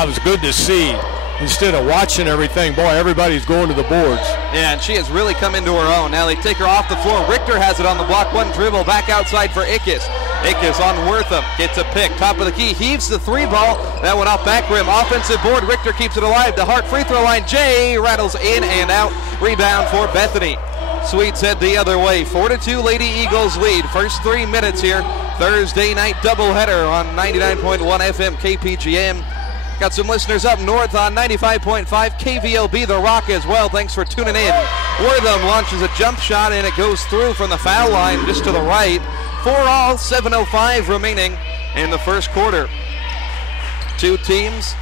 I was good to see. Instead of watching everything, boy, everybody's going to the boards. Yeah, and she has really come into her own. Now they take her off the floor. Richter has it on the block. One dribble back outside for Ickes. Ickes on Wortham. Gets a pick. Top of the key. Heaves the three ball. That went off back rim. Offensive board. Richter keeps it alive. The Hart free throw line. Jay rattles in and out. Rebound for Bethany. Swedes head the other way. 4-2 Lady Eagles lead. First 3 minutes here. Thursday night doubleheader on 99.1 FM KPGM. Got some listeners up north on 95.5 KVLB The Rock as well. Thanks for tuning in. Wortham launches a jump shot and it goes through from the foul line just to the right. 4 all, 7:05 remaining in the first quarter. Two teams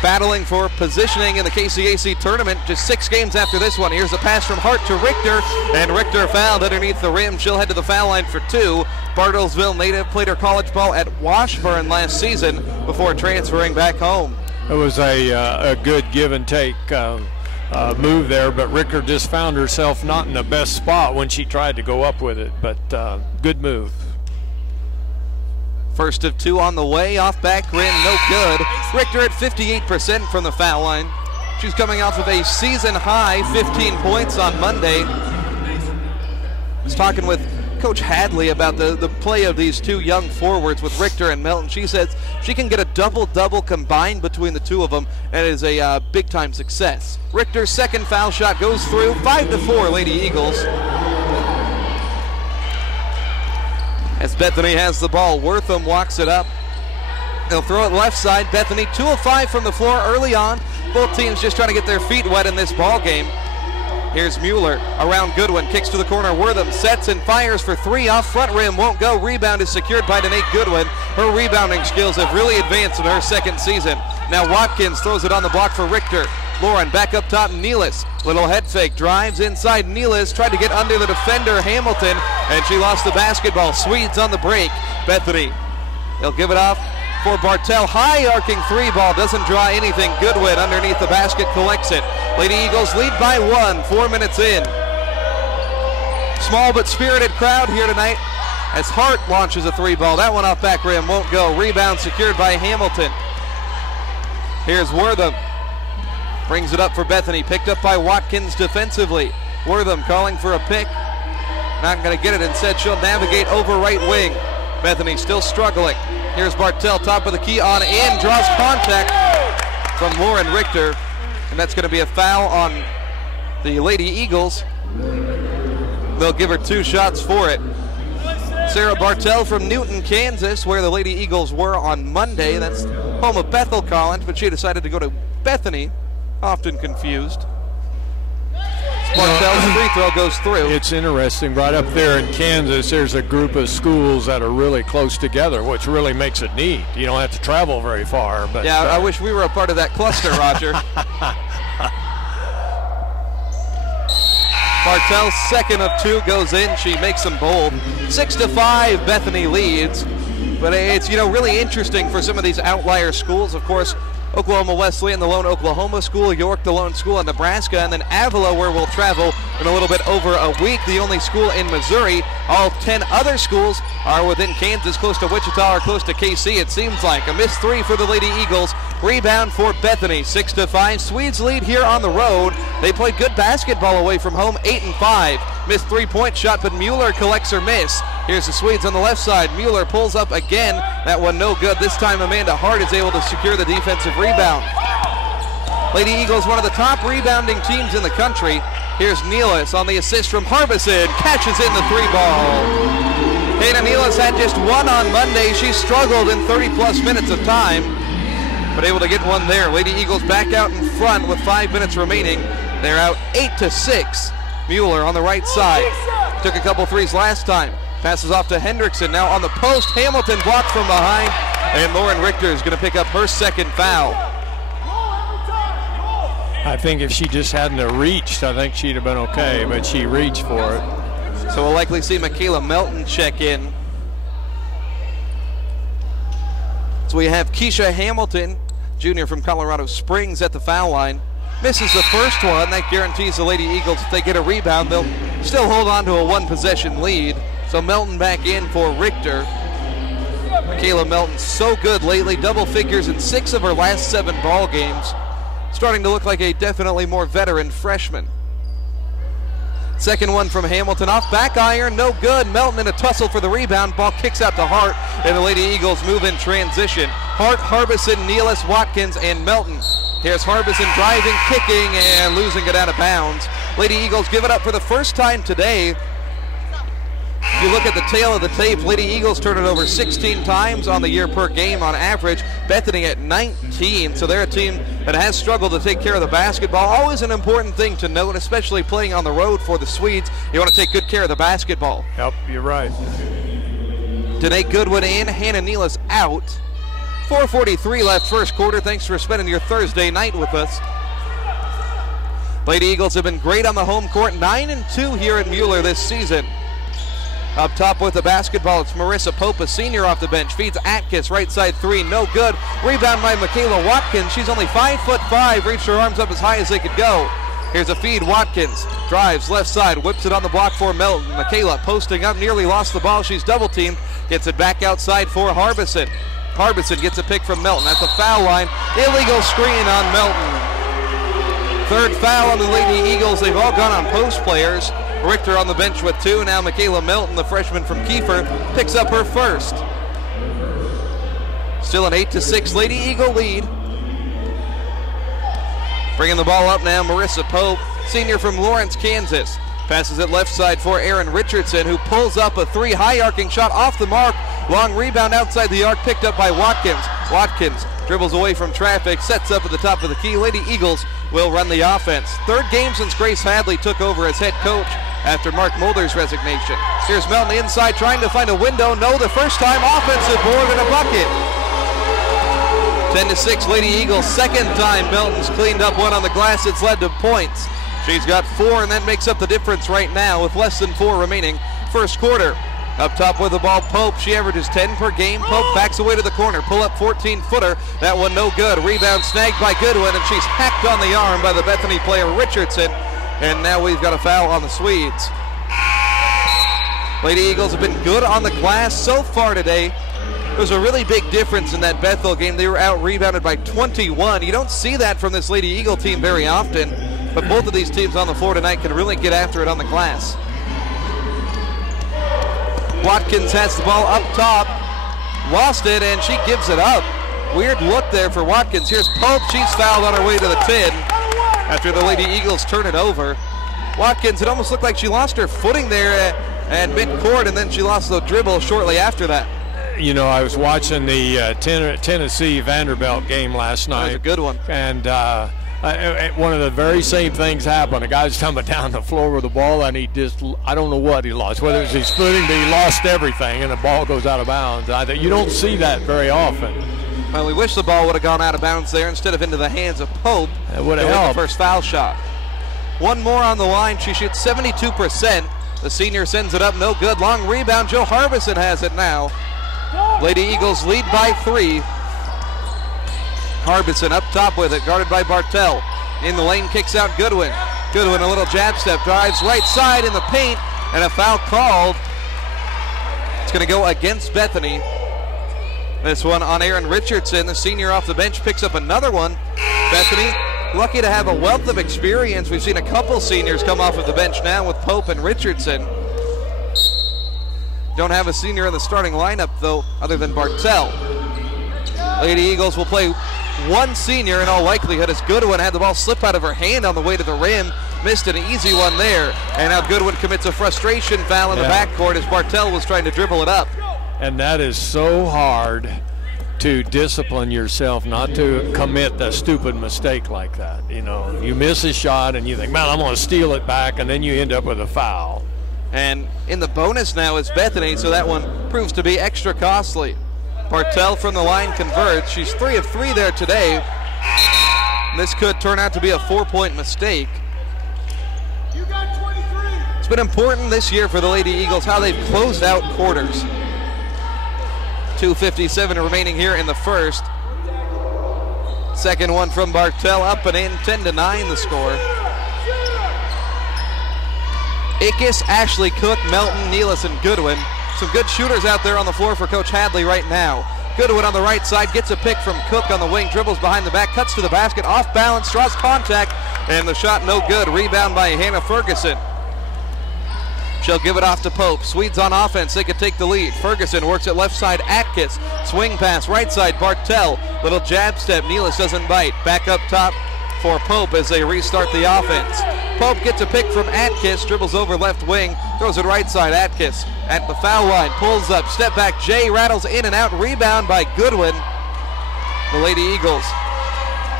battling for positioning in the KCAC tournament. Just 6 games after this one. Here's a pass from Hart to Richter, and Richter fouled underneath the rim. She'll head to the foul line for 2. Bartlesville native, played her college ball at Washburn last season before transferring back home. It was a good give and take move there, but Richter just found herself not in the best spot when she tried to go up with it, but good move. First of 2 on the way, off back rim, no good. Richter at 58% from the foul line. She's coming off of a season high 15 points on Monday. I was talking with Coach Hadley about the play of these 2 young forwards with Richter and Melton. She says she can get a double-double combined between the 2 of them, and it is a big-time success. Richter's second foul shot goes through. 5-4 Lady Eagles. As Bethany has the ball, Wortham walks it up. They'll throw it left side. Bethany 2 of 5 from the floor early on. Both teams just trying to get their feet wet in this ball game. Here's Mueller around Goodwin, kicks to the corner. Wortham sets and fires for 3 off front rim, won't go. Rebound is secured by Danae Goodwin. Her rebounding skills have really advanced in her second season. Now Watkins throws it on the block for Richter. Lauren back up top, Nealis. Little head fake, drives inside. Nealis tried to get under the defender, Hamilton, and she lost the basketball. Swedes on the break. Bethany, they'll give it off for Bartell. High arcing 3 ball, doesn't draw anything. Goodwin underneath the basket collects it. Lady Eagles lead by 1, 4 minutes in. Small but spirited crowd here tonight as Hart launches a 3 ball. That one off back rim, won't go. Rebound secured by Hamilton. Here's Wortham. Brings it up for Bethany, picked up by Watkins defensively. Wortham calling for a pick. Not going to get it, instead she'll navigate over right wing. Bethany still struggling. Here's Bartell, top of the key on in, draws contact from Lauren Richter, and that's going to be a foul on the Lady Eagles. They'll give her 2 shots for it. Sarah Bartell from Newton, Kansas, where the Lady Eagles were on Monday. That's home of Bethel College, but she decided to go to Bethany, often confused. Bartell's free throw goes through. It's interesting, right up there in Kansas, there's a group of schools that are really close together, which really makes it neat. You don't have to travel very far. But yeah, I wish we were a part of that cluster, Roger. Bartell's second of 2 goes in. She makes them bold. 6-5, Bethany leads. But it's, really interesting for some of these outlier schools. Of course, Oklahoma Wesleyan, the lone Oklahoma school, York, the lone school in Nebraska, and then Avila, where we'll travel in a little bit over a week, the only school in Missouri. All 10 other schools are within Kansas, close to Wichita or close to KC, it seems like. A missed 3 for the Lady Eagles. Rebound for Bethany, 6-5. Swedes lead here on the road. They played good basketball away from home, 8-5. Missed 3-point shot, but Mueller collects her miss. Here's the Swedes on the left side. Mueller pulls up again. That one no good. This time Amanda Hart is able to secure the defensive rebound. Lady Eagles, one of the top rebounding teams in the country. Here's Nealis on the assist from Harbison. Catches in the 3 ball. Dana Nealis had just 1 on Monday. She struggled in 30-plus minutes of time, but able to get 1 there. Lady Eagles back out in front with 5 minutes remaining. They're out 8-6. Mueller on the right side. Took a couple 3s last time. Passes off to Hendrickson. Now on the post. Hamilton blocked from behind. And Lauren Richter is going to pick up her second foul. I think if she just hadn't have reached, I think she'd have been okay, but she reached for it. So we'll likely see Michaela Melton check in. So we have Keisha Hamilton, junior from Colorado Springs, at the foul line. Misses the first one. That guarantees the Lady Eagles, if they get a rebound, they'll still hold on to a 1-possession lead. So Melton back in for Richter. Michaela Melton, so good lately, double figures in 6 of her last 7 ball games. Starting to look like a definitely more veteran freshman. Second one from Hamilton, off back iron, no good. Melton in a tussle for the rebound. Ball kicks out to Hart, and the Lady Eagles move in transition. Hart, Harbison, Nealis, Watkins, and Melton. Here's Harbison driving, kicking, and losing it out of bounds. Lady Eagles give it up for the first time today. If you look at the tail of the tape, Lady Eagles turn it over 16 times on the year per game on average. Bethany at 19, so they're a team that has struggled to take care of the basketball. Always an important thing to note, especially playing on the road for the Swedes. You want to take good care of the basketball. Yep, you're right. Danae Goodwin in, Hannah Nealis out. 4:43 left first quarter. Thanks for spending your Thursday night with us. Lady Eagles have been great on the home court, 9-2 here at Mueller this season. Up top with the basketball, it's Marissa Pope, a senior off the bench. Feeds Atkins, right side 3, no good. Rebound by Michaela Watkins. She's only 5'5", reached her arms up as high as they could go. Here's a feed, Watkins drives left side, whips it on the block for Melton. Michaela posting up, nearly lost the ball. She's double teamed, gets it back outside for Harbison. Harbison gets a pick from Melton at the foul line. Illegal screen on Melton. Third foul on the Lady Eagles. They've all gone on post players. Richter on the bench with 2. Now Michaela Melton, the freshman from Kiefer, picks up her first. Still an 8-6 Lady Eagle lead. Bringing the ball up now, Marissa Pope, senior from Lawrence, Kansas. Passes it left side for Erin Richardson, who pulls up a 3, high arcing shot off the mark. Long rebound outside the arc, picked up by Watkins. Watkins dribbles away from traffic, sets up at the top of the key. Lady Eagles will run the offense. Third game since Grace Hadley took over as head coach after Mark Mulder's resignation. Here's Melton inside trying to find a window. No, the first time offensive board and a bucket. 10-6 Lady Eagles. Second time Melton's cleaned up one on the glass. It's led to points. She's got 4, and that makes up the difference right now with less than 4 remaining first quarter. Up top with the ball, Pope. She averages 10 per game. Pope backs away to the corner. Pull up 14-footer. That one no good. Rebound snagged by Goodwin, and she's hacked on the arm by the Bethany player Richardson. And now we've got a foul on the Swedes. Lady Eagles have been good on the glass so far today. There's a really big difference in that Bethel game. They were out-rebounded by 21. You don't see that from this Lady Eagle team very often, but both of these teams on the floor tonight can really get after it on the glass. Watkins has the ball up top, lost it, and she gives it up. Weird look there for Watkins. Here's Pope. She's fouled on her way to the 10 after the Lady Eagles turn it over. Watkins, it almost looked like she lost her footing there at midcourt, and then she lost the dribble shortly after that. You know, I was watching the Tennessee Vanderbilt game last night. That was a good one. And one of the very same things happened. A guy's coming down the floor with the ball, and he just, I don't know what he lost, whether it's his footing, but he lost everything, and the ball goes out of bounds. You don't see that very often. Well, we wish the ball would have gone out of bounds there instead of into the hands of Pope. That would have helped. The first foul shot. One more on the line. She shoots 72%. The senior sends it up, no good. Long rebound. Joe Harbison has it now. Lady Eagles lead by 3. Harbison up top with it, guarded by Bartell. In the lane, kicks out Goodwin. Goodwin, a little jab step, drives right side in the paint, and a foul called. It's going to go against Bethany. This one on Erin Richardson, the senior off the bench, picks up another one. Bethany, lucky to have a wealth of experience. We've seen a couple seniors come off of the bench now with Pope and Richardson. Don't have a senior in the starting lineup, though, other than Bartell. Lady Eagles will play one senior in all likelihood, as Goodwin had the ball slip out of her hand on the way to the rim. Missed an easy one there. And now Goodwin commits a frustration foul in the backcourt as Bartell was trying to dribble it up. And that is so hard to discipline yourself not to commit a stupid mistake like that. You know, you miss a shot and you think, man, I'm going to steal it back, and then you end up with a foul. And in the bonus now is Bethany, so that one proves to be extra costly. Bartell from the line converts. She's 3 of 3 there today. This could turn out to be a 4-point mistake. It's been important this year for the Lady Eagles how they've closed out quarters. 2:57 remaining here in the first. Second one from Bartell, up and in, 10-9 the score. Ickes, Ashley Cook, Melton, Nealis, and Goodwin Some good shooters out there on the floor for Coach Hadley right now. Goodwin on the right side, gets a pick from Cook on the wing, dribbles behind the back, cuts to the basket, off balance, draws contact, and the shot no good. Rebound by Hannah Ferguson. She'll give it off to Pope. Swedes on offense, they could take the lead. Ferguson works at left side, Atkins. Swing pass, right side, Bartell. Little jab step, Nealis doesn't bite. Back up top for Pope as they restart the offense. Pope gets a pick from Atkins, dribbles over left wing, throws it right side, Atkins. At the foul line, pulls up, step back, Jay rattles in and out, rebound by Goodwin. The Lady Eagles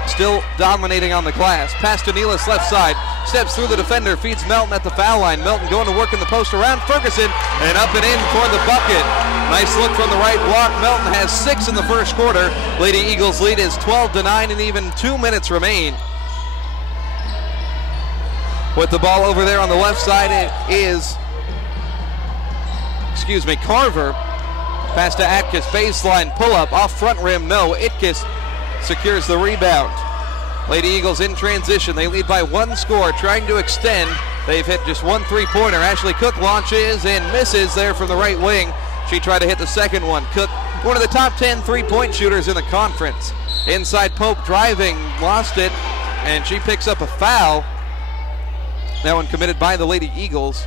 still dominating on the glass. Pass to Nealis left side, steps through the defender, feeds Melton at the foul line. Melton going to work in the post around Ferguson, and up and in for the bucket. Nice look from the right block. Melton has 6 in the first quarter. Lady Eagles lead is 12-9 and even 2 minutes remain. With the ball over there on the left side, it is, Carver. Pass to Atkins, baseline, pull up, off front rim, no. Itkis secures the rebound. Lady Eagles in transition. They lead by 1 score, trying to extend. They've hit just 1 3-pointer. Ashley Cook launches and misses there from the right wing. She tried to hit the second one. Cook, one of the top 10 3-point shooters in the conference. Inside Pope driving, lost it, and she picks up a foul. That one committed by the Lady Eagles.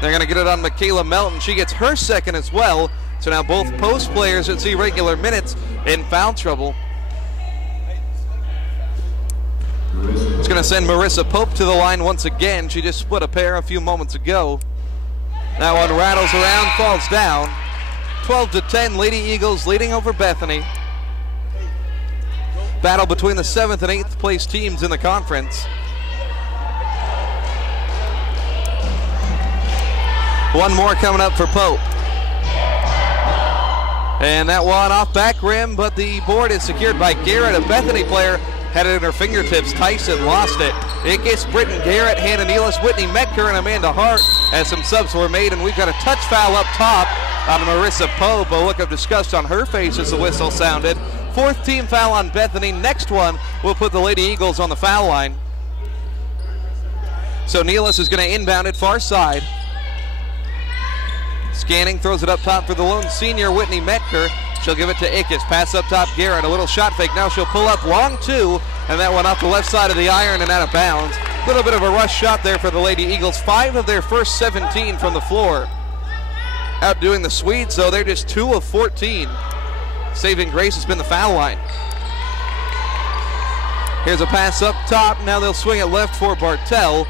They're going to get it on Michaela Melton. She gets her second as well. So now both post players that see regular minutes in foul trouble. It's going to send Marissa Pope to the line once again. She just split a pair a few moments ago. That one rattles around, falls down. 12-10, Lady Eagles leading over Bethany. Battle between the 7th and 8th place teams in the conference. One more coming up for Pope. And that one off back rim, but the board is secured by Garrett. A Bethany player had it in her fingertips. Tyson lost it. It gets Britton Garrett, Hannah Nealis, Whitney Metker, and Amanda Hart as some subs were made. And we've got a touch foul up top on Marissa Pope. A look of disgust on her face as the whistle sounded. 4th team foul on Bethany. Next one will put the Lady Eagles on the foul line. So Nealis is going to inbound it far side. Scanning, throws it up top for the lone senior, Whitney Metker. She'll give it to Ickes. Pass up top, Garrett. A little shot fake. Now she'll pull up long 2, and that one off the left side of the iron and out of bounds. A little bit of a rush shot there for the Lady Eagles. 5 of their first 17 from the floor. Outdoing the Swedes, though, they're just 2 of 14. Saving grace has been the foul line. Here's a pass up top. Now they'll swing it left for Bartell.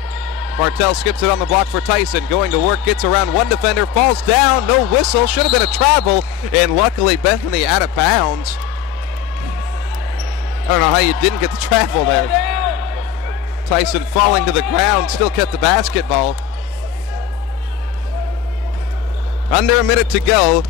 Bartell skips it on the block for Tyson. Going to work, gets around one defender, falls down, no whistle, should have been a travel, and luckily Bethany out of bounds. I don't know how you didn't get the travel there. Tyson falling to the ground, still kept the basketball. Under a minute to go.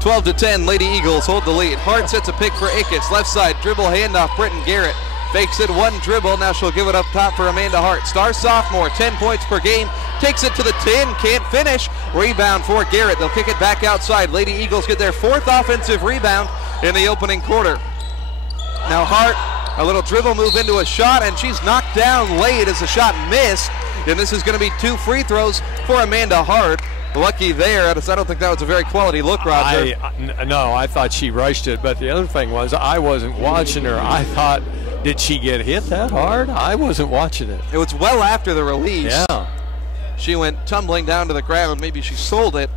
12-10, Lady Eagles hold the lead. Hart sets a pick for Ickes. Left side, dribble handoff, Britton Garrett. Fakes it, one dribble, now she'll give it up top for Amanda Hart. Star sophomore, 10 points per game, takes it to the 10, can't finish. Rebound for Garrett, they'll kick it back outside. Lady Eagles get their 4th offensive rebound in the opening quarter. Now Hart, a little dribble move into a shot, and she's knocked down late as the shot missed. And this is going to be 2 free throws for Amanda Hart. Lucky there. I don't think that was a very quality look, Roger. No, I thought she rushed it, but the other thing was I wasn't watching her. I thought, did she get hit that hard? I wasn't watching it. It was well after the release. Yeah. She went tumbling down to the ground. Maybe she sold it.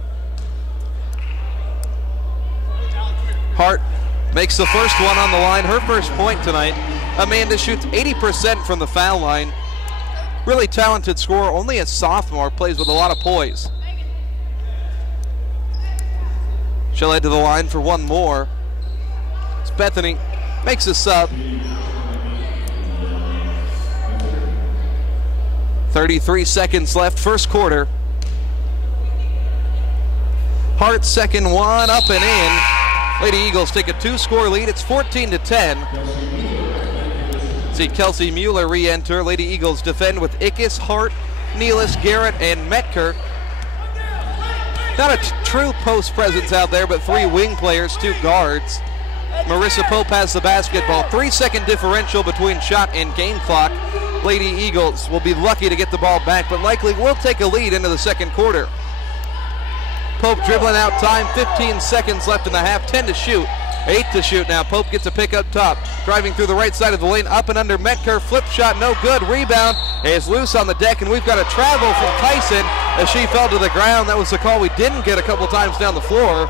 Hart makes the first one on the line, her first point tonight. Amanda shoots 80% from the foul line. Really talented scorer, only a sophomore, plays with a lot of poise. She'll head to the line for one more. As Bethany makes a sub. 33 seconds left, first quarter. Hart's second one, up and in. Lady Eagles take a 2-score lead. It's 14-10. See Kelsey Mueller re-enter. Lady Eagles defend with Ickes, Hart, Nealis, Garrett, and Metker. Not a true post presence out there, but 3 wing players, 2 guards. Marissa Pope has the basketball. 3-second differential between shot and game clock. Lady Eagles will be lucky to get the ball back, but likely will take a lead into the second quarter. Pope dribbling out time, 15 seconds left in the half, 10 to shoot. 8 to shoot now. Pope gets a pick up top. Driving through the right side of the lane, up and under Metker. Flip shot, no good. Rebound is loose on the deck, and we've got a travel from Tyson as she fell to the ground. That was the call we didn't get a couple times down the floor.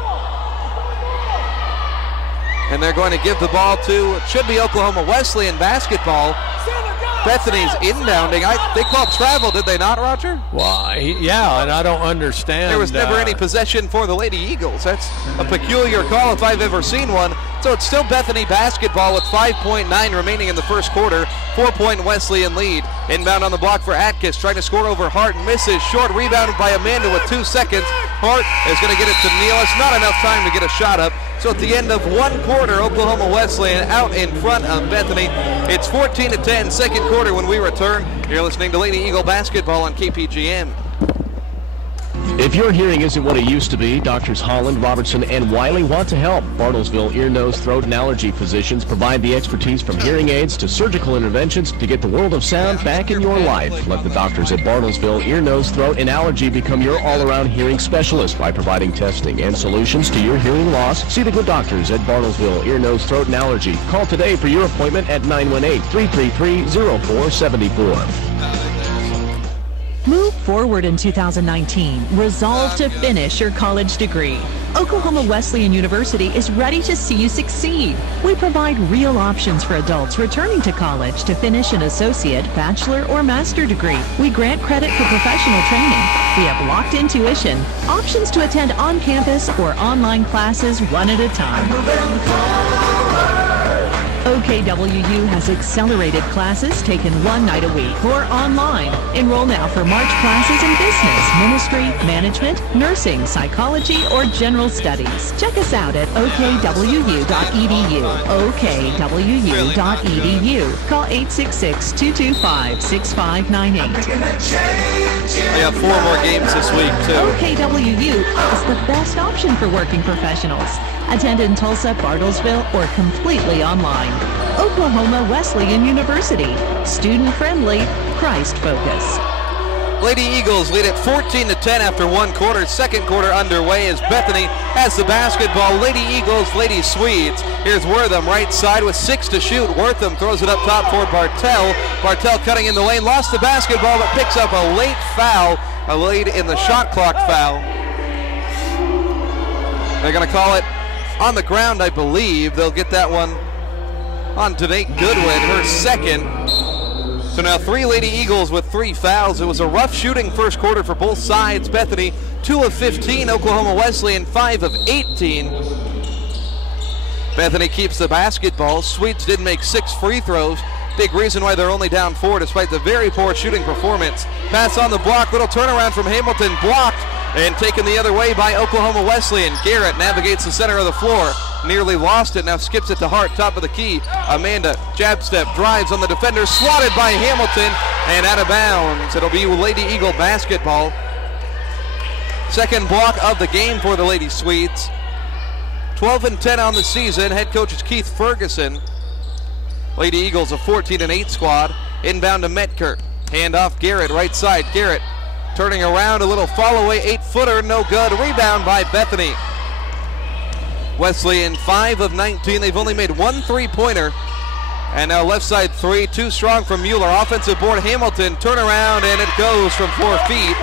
And they're going to give the ball to, it should be Oklahoma Wesleyan basketball. Bethany's inbounding. They called travel, did they not, Roger? Well, yeah, and I don't understand. There was never any possession for the Lady Eagles. That's a peculiar call if I've ever seen one. So it's still Bethany basketball with 5.9 remaining in the first quarter. 4-point Wesleyan lead. Inbound on the block for Atkins, trying to score over Hart, misses. Short rebound by Amanda with 2 seconds. Hart is going to get it to Neal. It's not enough time to get a shot up. So at the end of one quarter, Oklahoma Wesleyan out in front of Bethany. It's 14-10, second quarter when we return. You're listening to Lady Eagle basketball on KPGM. If your hearing isn't what it used to be, Doctors Holland, Robertson, and Wiley want to help. Bartlesville ear, nose, throat, and allergy physicians provide the expertise from hearing aids to surgical interventions to get the world of sound back in your life. Let the doctors at Bartlesville ear, nose, throat, and allergy become your all-around hearing specialist by providing testing and solutions to your hearing loss. See the good doctors at Bartlesville ear, nose, throat, and allergy. Call today for your appointment at 918-333-0474. Move forward in 2019. Resolve to finish your college degree. Oklahoma Wesleyan University is ready to see you succeed. We provide real options for adults returning to college to finish an associate, bachelor, or master degree. We grant credit for professional training. We have locked-in tuition, options to attend on-campus or online classes one at a time. OKWU has accelerated classes taken one night a week or online. Enroll now for March classes in business, ministry, management, nursing, psychology, or general studies. Check us out at okwu.edu. okwu.edu. Call 866-225-6598. We have 4 more games this week, too. OKWU is the best option for working professionals. Attend in Tulsa, Bartlesville, or completely online. Oklahoma Wesleyan University. Student-friendly, Christ-focused. Lady Eagles lead at 14-10 after one quarter. Second quarter underway as Bethany has the basketball. Lady Eagles, Lady Swedes. Here's Wortham right side with 6 to shoot. Wortham throws it up top for Bartell. Bartell cutting in the lane, lost the basketball, but picks up a late foul, a late in the shot clock foul. They're going to call it on the ground, I believe. They'll get that one on to Nate Goodwin, her second. So now 3 Lady Eagles with 3 fouls. It was a rough shooting first quarter for both sides. Bethany 2 of 15, Oklahoma Wesleyan 5 of 18. Bethany keeps the basketball. Sweets did make 6 free throws. Big reason why they're only down 4 despite the very poor shooting performance. Pass on the block, little turnaround from Hamilton, blocked and taken the other way by Oklahoma Wesleyan. Garrett navigates the center of the floor. Nearly lost it, now skips it to Hart, top of the key. Amanda, jab step, drives on the defender, swatted by Hamilton, and out of bounds. It'll be Lady Eagle basketball. Second block of the game for the Lady Swedes. 12-10 on the season. Head coach is Keith Ferguson. Lady Eagles a 14-8 squad. Inbound to Metker. Hand off Garrett, right side. Garrett turning around, a little fall away, 8-footer, no good. Rebound by Bethany. Wesleyan 5 of 19. They've only made 1 3-pointer. And now left side 3, too strong from Mueller. Offensive board, Hamilton, turn around, and it goes from 4 feet.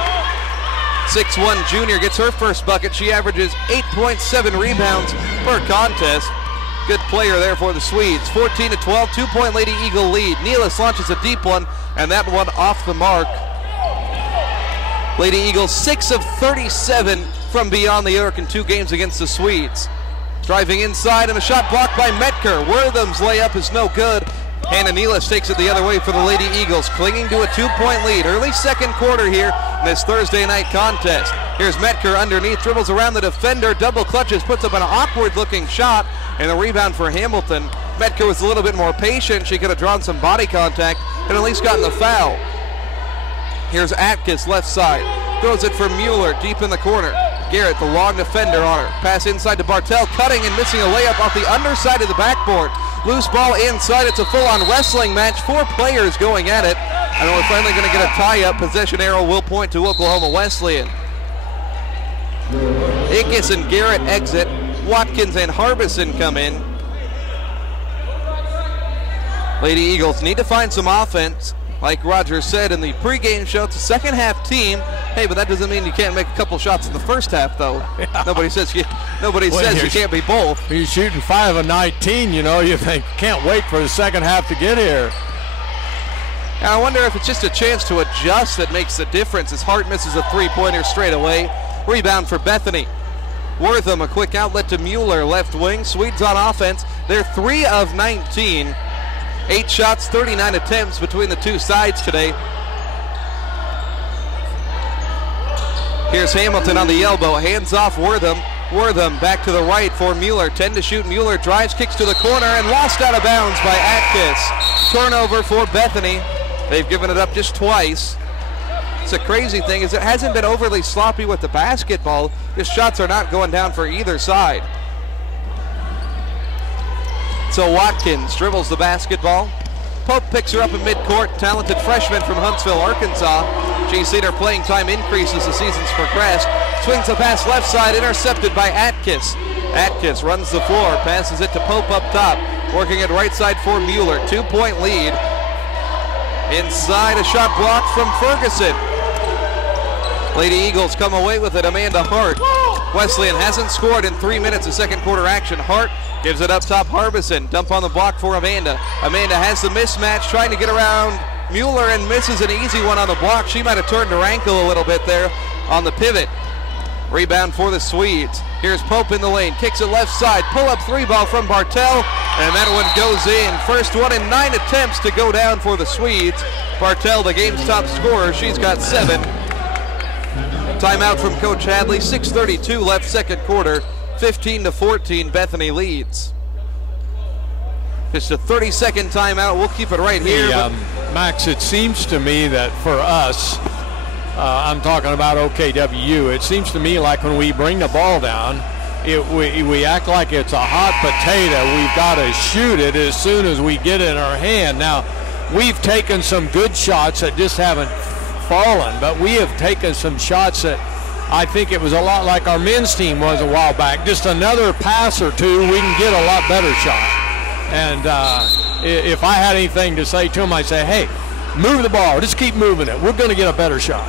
6'1" junior gets her first bucket. She averages 8.7 rebounds per contest. Good player there for the Swedes. 14-12, 2-point Lady Eagle lead. Nealis launches a deep one, and that one off the mark. Lady Eagles 6 of 37 from beyond the arc in 2 games against the Swedes. Driving inside and a shot blocked by Metker. Wortham's layup is no good. Hannah Nealis takes it the other way for the Lady Eagles, clinging to a 2-point lead. Early second quarter here in this Thursday night contest. Here's Metker underneath, dribbles around the defender, double clutches, puts up an awkward-looking shot, and a rebound for Hamilton. Metker was a little bit more patient. She could have drawn some body contact and at least gotten the foul. Here's Atkins left side, throws it for Mueller deep in the corner. Garrett, the long defender on her. Pass inside to Bartell, cutting and missing a layup off the underside of the backboard. Loose ball inside. It's a full-on wrestling match. 4 players going at it. And we're finally going to get a tie-up. Possession arrow will point to Oklahoma Wesleyan. Ickes and Garrett exit. Watkins and Harbison come in. Lady Eagles need to find some offense. Like Roger said in the pregame show, it's a second half team. Hey, but that doesn't mean you can't make a couple shots in the first half, though. Yeah. Nobody says you can't be both. You're shooting 5 of 19, you know, you think, can't wait for the second half to get here. And I wonder if it's just a chance to adjust that makes the difference as Hart misses a three-pointer straight away. Rebound for Bethany. Wortham, a quick outlet to Mueller, left wing. Swedes on offense. They're 3 of 19. 8 shots, 39 attempts between the two sides today. Here's Hamilton on the elbow, hands off Wortham. Wortham back to the right for Mueller. 10 to shoot. Mueller drives, kicks to the corner, and lost out of bounds by Atkis. Turnover for Bethany. They've given it up just twice. It's a crazy thing is it hasn't been overly sloppy with the basketball. His shots are not going down for either side. So Watkins dribbles the basketball. Pope picks her up in midcourt. Talented freshman from Huntsville, Arkansas. She's seen her playing time increase as the season's progressed. Swings the pass left side, intercepted by Atkis. Atkis runs the floor, passes it to Pope up top. Working it right side for Mueller. 2-point lead. Inside, a shot blocked from Ferguson. Lady Eagles come away with it. Amanda Hart. Wesleyan hasn't scored in 3 minutes of second quarter action. Hart gives it up top. Harbison. Dump on the block for Amanda. Amanda has the mismatch, trying to get around Mueller and misses an easy one on the block. She might have turned her ankle a little bit there on the pivot. Rebound for the Swedes. Here's Pope in the lane. Kicks it left side. Pull-up three ball from Bartell. And that one goes in. First one in 9 attempts to go down for the Swedes. Bartell, the game's top scorer. She's got 7. Timeout from Coach Hadley. 6:32 left second quarter. 15-14, Bethany leads. Just a 30-second timeout. We'll keep it right here. Max, it seems to me that for us, I'm talking about OKWU, it seems to me like when we bring the ball down, we act like it's a hot potato. We've got to shoot it as soon as we get it in our hand. Now, we've taken some good shots that just haven't fallen, but we have taken some shots that I think it was a lot like our men's team was a while back. Just another pass or two, we can get a lot better shot. And if I had anything to say to them, I'd say, hey, move the ball. Just keep moving it. We're going to get a better shot.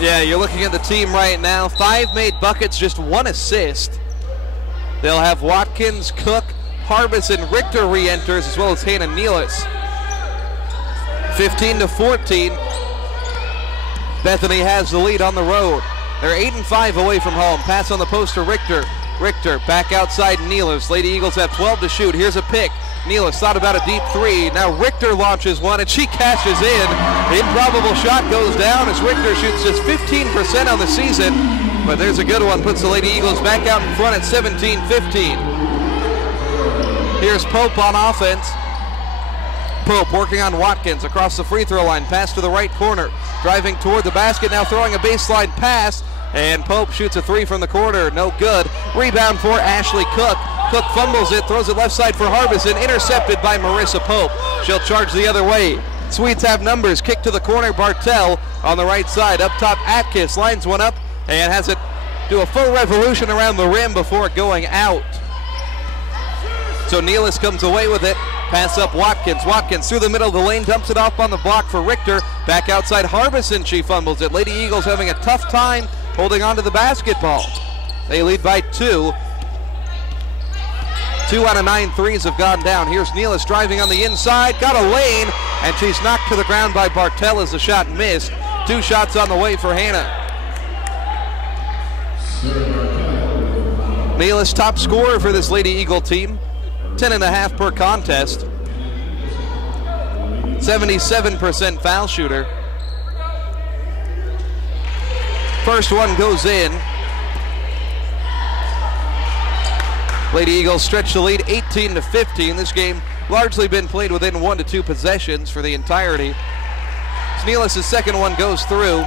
Yeah, you're looking at the team right now. 5 made buckets, just 1 assist. They'll have Watkins, Cook, Harbison, Richter re-enters, as well as Hannah Nealis. 15-14. Bethany has the lead on the road. They're 8-5 away from home. Pass on the post to Richter. Richter back outside Nealis. Lady Eagles have 12 to shoot. Here's a pick. Nealis thought about a deep three. Now Richter launches one and she cashes in. The improbable shot goes down as Richter shoots just 15% on the season. But there's a good one. Puts the Lady Eagles back out in front at 17-15. Here's Pope on offense. Pope working on Watkins across the free throw line. Pass to the right corner. Driving toward the basket. Now throwing a baseline pass. And Pope shoots a three from the corner. No good. Rebound for Ashley Cook. Cook fumbles it. Throws it left side for Harbison. Intercepted by Marissa Pope. She'll charge the other way. Swedes have numbers. Kick to the corner. Bartell on the right side. Up top, Atkis lines one up and has it do a full revolution around the rim before going out. So Nealis comes away with it. Pass up Watkins. Watkins through the middle of the lane. Dumps it off on the block for Richter. Back outside Harbison. She fumbles it. Lady Eagles having a tough time holding on to the basketball. They lead by 2. 2 out of 9 threes have gone down. Here's Nealis driving on the inside. Got a lane. And she's knocked to the ground by Bartell as the shot missed. 2 shots on the way for Hannah. Nealis top scorer for this Lady Eagle team. 10.5 per contest. 77% foul shooter. First one goes in. Lady Eagles stretch the lead 18-15. This game largely been played within 1 to 2 possessions for the entirety. Nealis' second one goes through.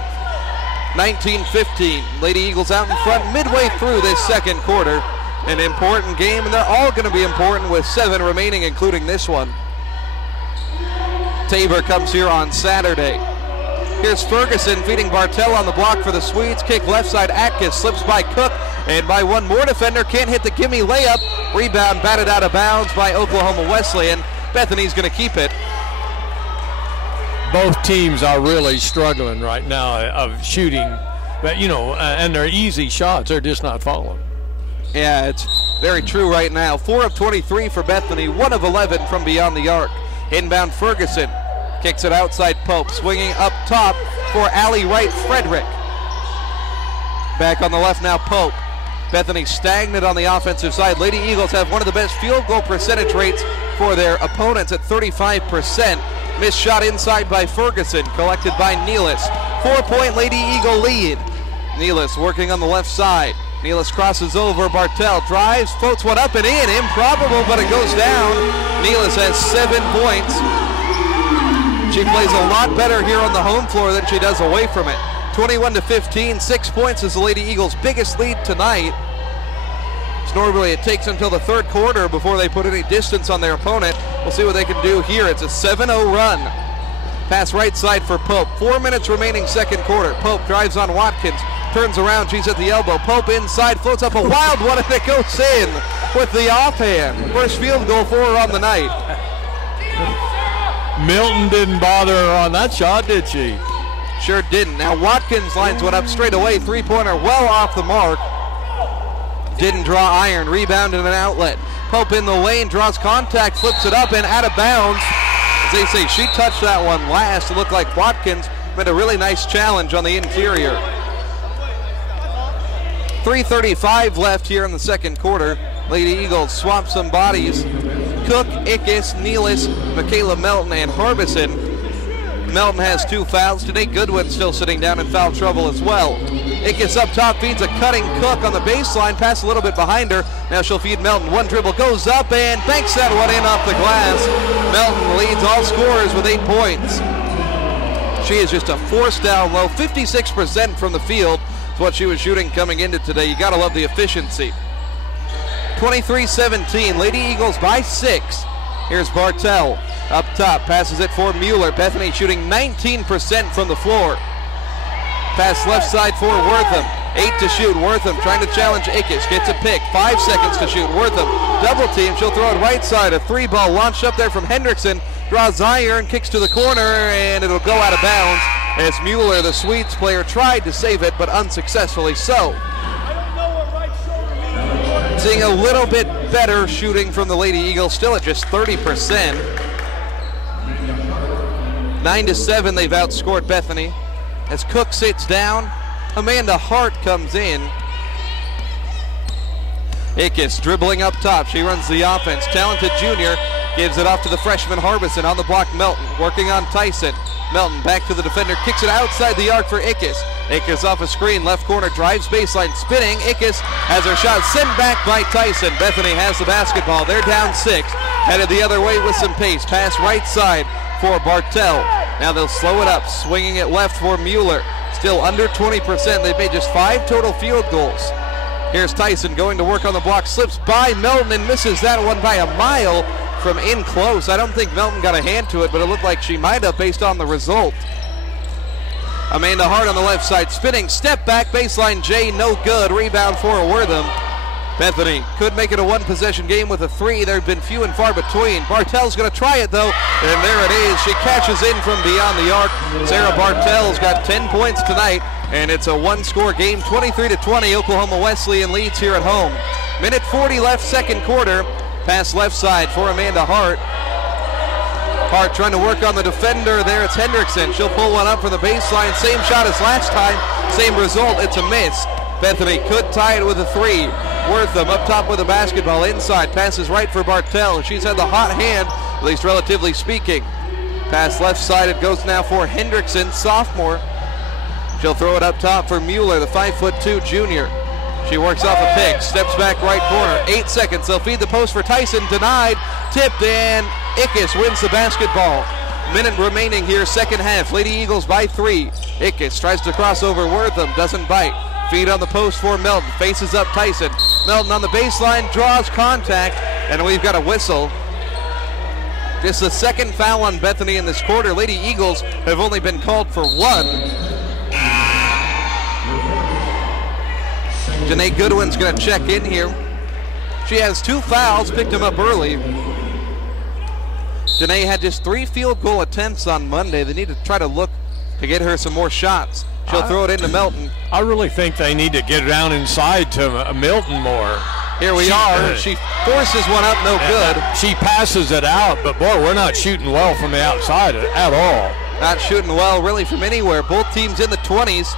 19-15. Lady Eagles out in front midway through this second quarter. An important game, and they're all going to be important with 7 remaining, including this one. Tabor comes here on Saturday. Here's Ferguson feeding Bartel on the block for the Swedes. Kick left side, Atkins slips by Cook, and by one more defender, can't hit the gimme layup. Rebound batted out of bounds by Oklahoma Wesleyan. Bethany's going to keep it. Both teams are really struggling right now of shooting, but and they're easy shots. They're just not falling. Yeah, it's very true right now. 4 of 23 for Bethany, 1 of 11 from beyond the arc. Inbound Ferguson kicks it outside Pope, swinging up top for Allie Wright Frederick. Back on the left now, Pope. Bethany stagnant on the offensive side. Lady Eagles have one of the best field goal percentage rates for their opponents at 35%. Missed shot inside by Ferguson, collected by Nealis. 4-point Lady Eagle lead. Nealis working on the left side. Nealis crosses over, Bartel drives, floats one up and in. Improbable, but it goes down. Nealis has 7 points. She plays a lot better here on the home floor than she does away from it. 21-15, 6 points is the Lady Eagles' biggest lead tonight. So normally it takes until the third quarter before they put any distance on their opponent. We'll see what they can do here. It's a 7-0 run. Pass right side for Pope. 4 minutes remaining second quarter. Pope drives on Watkins, turns around, she's at the elbow. Pope inside, floats up a wild one, and it goes in with the offhand. First field goal for her on the night. Milton didn't bother her on that shot, did she? Sure didn't. Now Watkins lines one up straight away. Three-pointer well off the mark. Didn't draw iron. Rebound and an outlet. Pope in the lane, draws contact, flips it up and out of bounds. As they say, she touched that one last. It looked like Watkins made a really nice challenge on the interior. 3:35 left here in the second quarter. Lady Eagles swap some bodies. Cook, Ickes, Nealis, Michaela Melton, and Harbison. Melton has 2 fouls. Today Goodwin still sitting down in foul trouble as well. Ickes up top, feeds a cutting Cook on the baseline. Pass a little bit behind her. Now she'll feed Melton. One dribble goes up and banks that one in off the glass. Melton leads all scorers with 8 points. She is just a force down low. 56% from the field is what she was shooting coming into today. You gotta love the efficiency. 23-17, Lady Eagles by 6. Here's Bartel up top, passes it for Mueller. Bethany shooting 19% from the floor. Pass left side for Wortham. 8 to shoot. Wortham trying to challenge Ickes. Gets a pick. 5 seconds to shoot. Wortham double team. She'll throw it right side. A 3-ball launched up there from Hendrickson. Draws iron, kicks to the corner, and it'll go out of bounds as Mueller, the Swedes player, tried to save it, but unsuccessfully so. Seeing a little bit better shooting from the Lady Eagles, still at just 30%. 9-7, they've outscored Bethany. As Cook sits down, Amanda Hart comes in. Ickes dribbling up top. She runs the offense. Talented junior gives it off to the freshman Harbison. On the block, Melton working on Tyson. Melton back to the defender, kicks it outside the arc for Ickes. Ickes off a screen, left corner, drives baseline, spinning. Ickes has her shot sent back by Tyson. Bethany has the basketball. They're down 6. Headed the other way with some pace. Pass right side for Bartel. Now they'll slow it up, swinging it left for Mueller. Still under 20%. They've made just 5 total field goals. Here's Tyson going to work on the block, slips by Melton and misses that one by a mile from in close. I don't think Melton got a hand to it, but it looked like she might have based on the result. Amanda Hart on the left side, spinning, step back, baseline J, no good. Rebound for Wortham. Bethany could make it a 1-possession game with a 3. There have been few and far between. Bartel's going to try it though, and there it is. She catches in from beyond the arc. Sarah Bartel's got 10 points tonight, and it's a 1-score game, 23-20. Oklahoma Wesleyan leads here at home. Minute 40 left, second quarter. Pass left side for Amanda Hart. Hart trying to work on the defender there. It's Hendrickson. She'll pull one up from the baseline. Same shot as last time. Same result. It's a miss. Bethany could tie it with a 3. Wortham up top with the basketball inside. Passes right for Bartel. She's had the hot hand, at least relatively speaking. Pass left side. It goes now for Hendrickson, sophomore. She'll throw it up top for Mueller, the 5'2" junior. She works off a pick, steps back right corner. 8 seconds, they'll feed the post for Tyson, denied, tipped, and Ickes wins the basketball. Minute remaining here, second half. Lady Eagles by 3. Ickes tries to cross over Wortham, doesn't bite. Feed on the post for Melton, faces up Tyson. Melton on the baseline, draws contact, and we've got a whistle. Just the second foul on Bethany in this quarter. Lady Eagles have only been called for one. Janae Goodwin's going to check in here. She has 2 fouls, picked them up early. Janae had just 3 field goal attempts on Monday. They need to try to look to get her some more shots. She'll throw it into Melton. I really think they need to get down inside to Milton more. Here we are. She forces one up, no good. She passes it out, but boy, we're not shooting well from the outside at all. Not shooting well really from anywhere. Both teams in the 20s.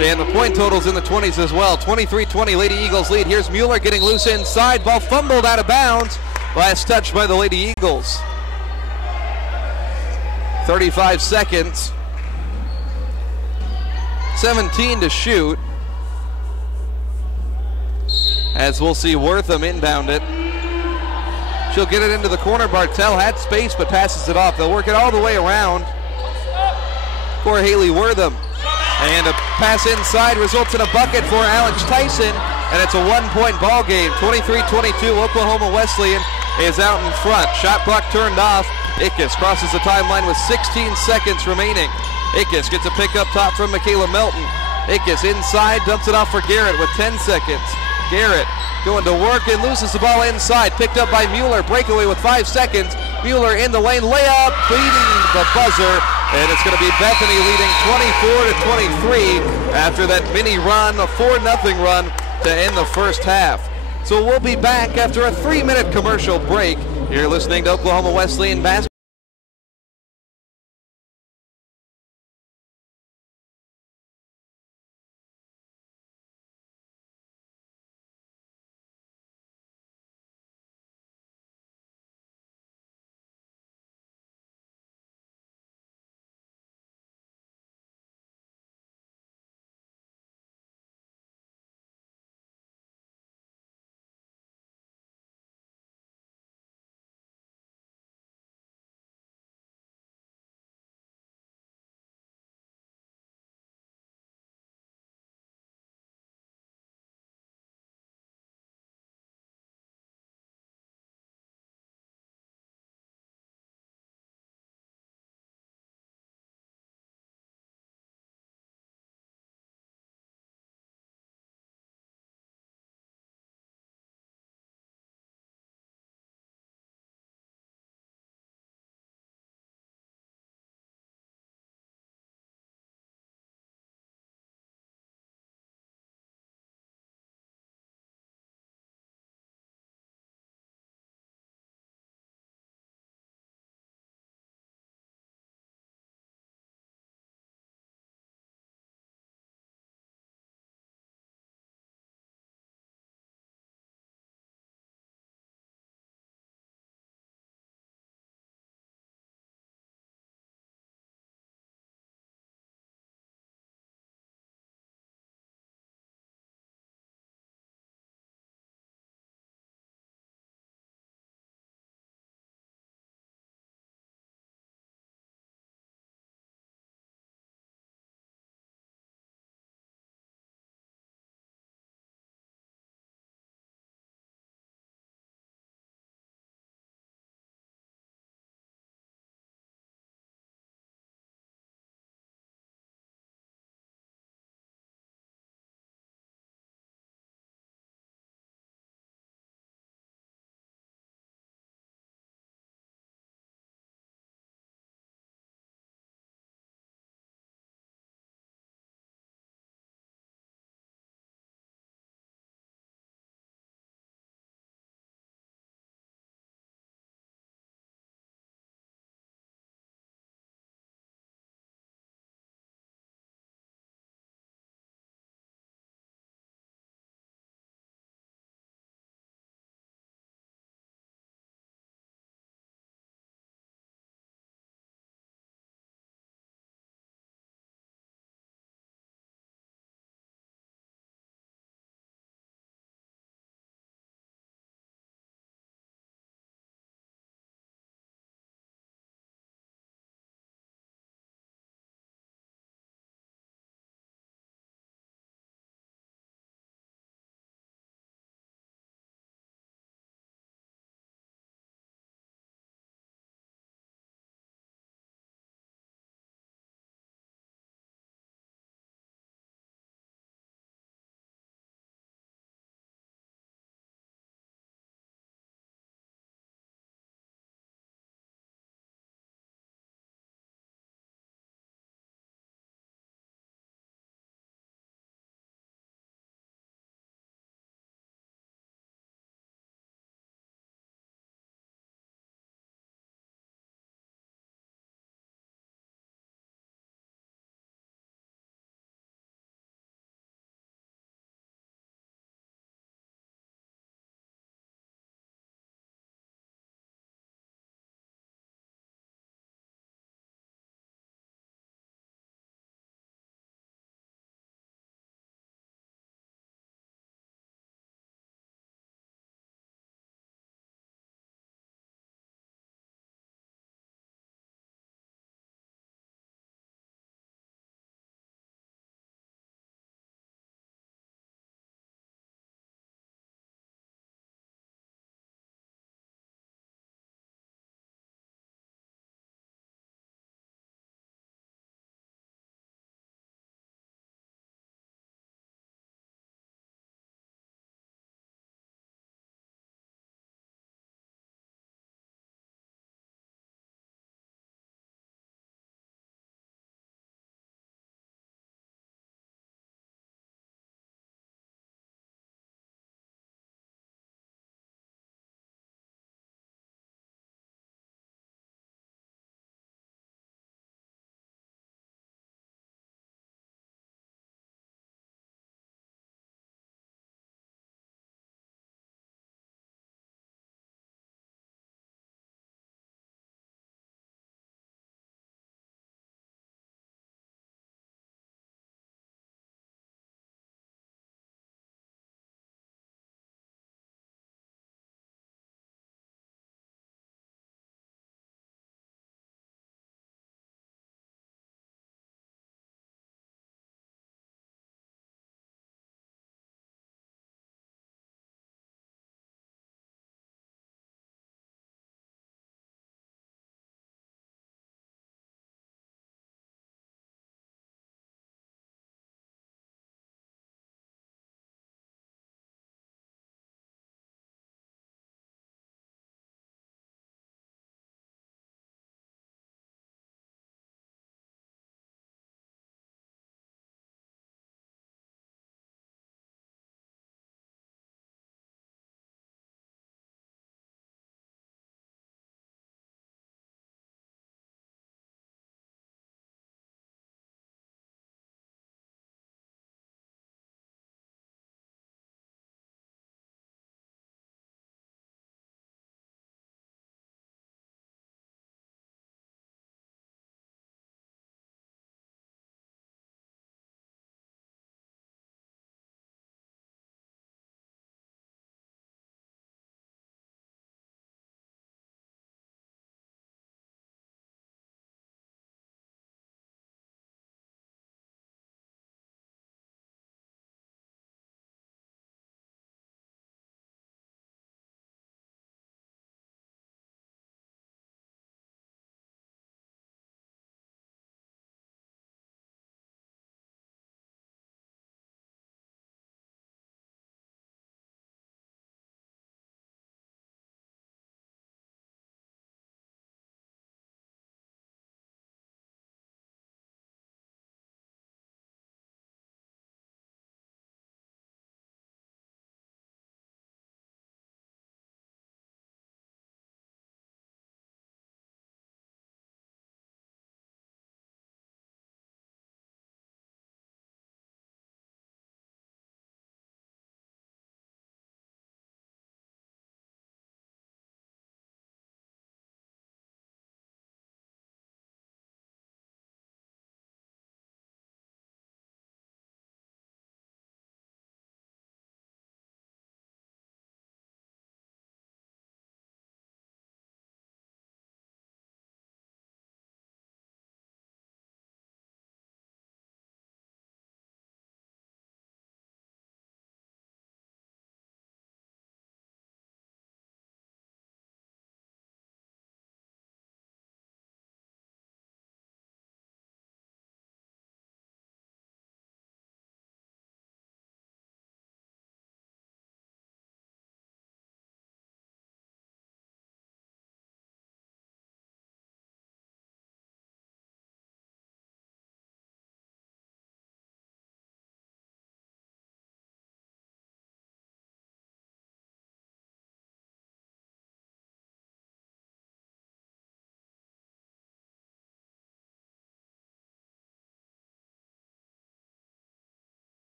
And the point total's in the 20s as well. 23-20 Lady Eagles lead. Here's Mueller getting loose inside. Ball fumbled out of bounds. Last touch by the Lady Eagles. 35 seconds. 17 to shoot. As we'll see Wortham inbound it. She'll get it into the corner. Bartell had space but passes it off. They'll work it all the way around for Haley Wortham. And a pass inside results in a bucket for Alex Tyson. And it's a 1-point ball game. 23-22. Oklahoma Wesleyan is out in front. Shot clock turned off. Ickes crosses the timeline with 16 seconds remaining. Ickes gets a pick up top from Michaela Melton. Ickes inside, dumps it off for Garrett with 10 seconds. Garrett going to work and loses the ball inside. Picked up by Mueller. Breakaway with 5 seconds. Mueller in the lane. Layup, beating the buzzer. And it's going to be Bethany leading 24-23 after that mini run, a 4-0 run to end the first half. So we'll be back after a 3-minute commercial break. You're listening to Oklahoma Wesleyan basketball.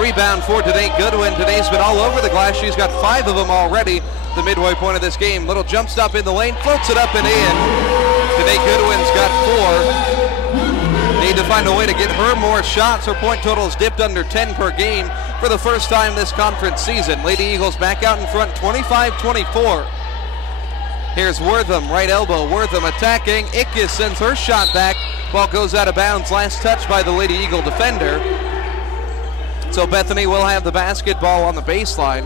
Rebound for Danae Goodwin. Danae's been all over the glass. She's got 5 of them already. The midway point of this game. Little jump stop in the lane, floats it up and in. Danae Goodwin's got 4. Need to find a way to get her more shots. Her point total is dipped under 10 per game for the first time this conference season. Lady Eagles back out in front, 25-24. Here's Wortham, right elbow. Wortham attacking. Ickes sends her shot back. Ball goes out of bounds. Last touch by the Lady Eagle defender. So Bethany will have the basketball on the baseline.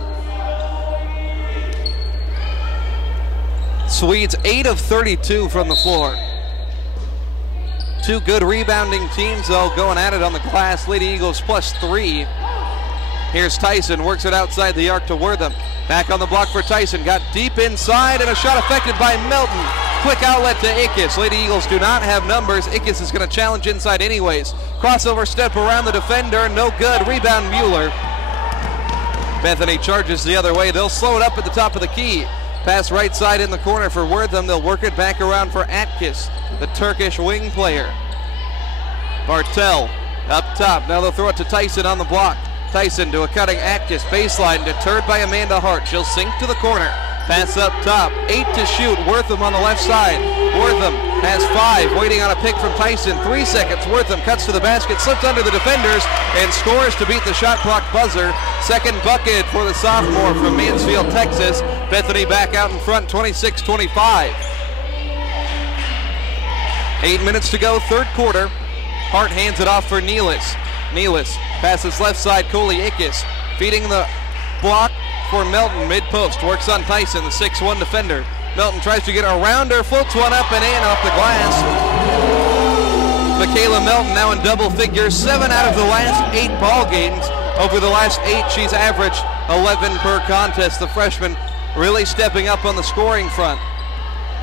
Swedes 8 of 32 from the floor. 2 good rebounding teams though going at it on the glass. Lady Eagles +3. Here's Tyson, works it outside the arc to Wortham. Back on the block for Tyson, got deep inside and a shot affected by Melton. Quick outlet to Ickes. Lady Eagles do not have numbers. Ickes is going to challenge inside anyways. Crossover step around the defender, no good. Rebound Mueller. Bethany charges the other way. They'll slow it up at the top of the key. Pass right side in the corner for Wortham. They'll work it back around for Atkis, the Turkish wing player. Bartel up top. Now they'll throw it to Tyson on the block. Tyson to a cutting Atkis. Baseline deterred by Amanda Hart. She'll sink to the corner. Pass up top. 8 to shoot. Wortham on the left side. Wortham has 5. Waiting on a pick from Tyson. 3 seconds. Wortham cuts to the basket. Slips under the defenders and scores to beat the shot clock buzzer. Second bucket for the sophomore from Mansfield, Texas. Bethany back out in front, 26-25. 8 minutes to go, third quarter. Hart hands it off for Nealis. Nealis passes left side, Coley Ickes. Feeding the block for Melton, mid-post. Works on Tyson, the 6'1 defender. Melton tries to get around her, floats one up and in off the glass. Michaela Melton now in double figures, 7 out of the last 8 ball games. Over the last 8, she's averaged 11 per contest. The freshman really stepping up on the scoring front.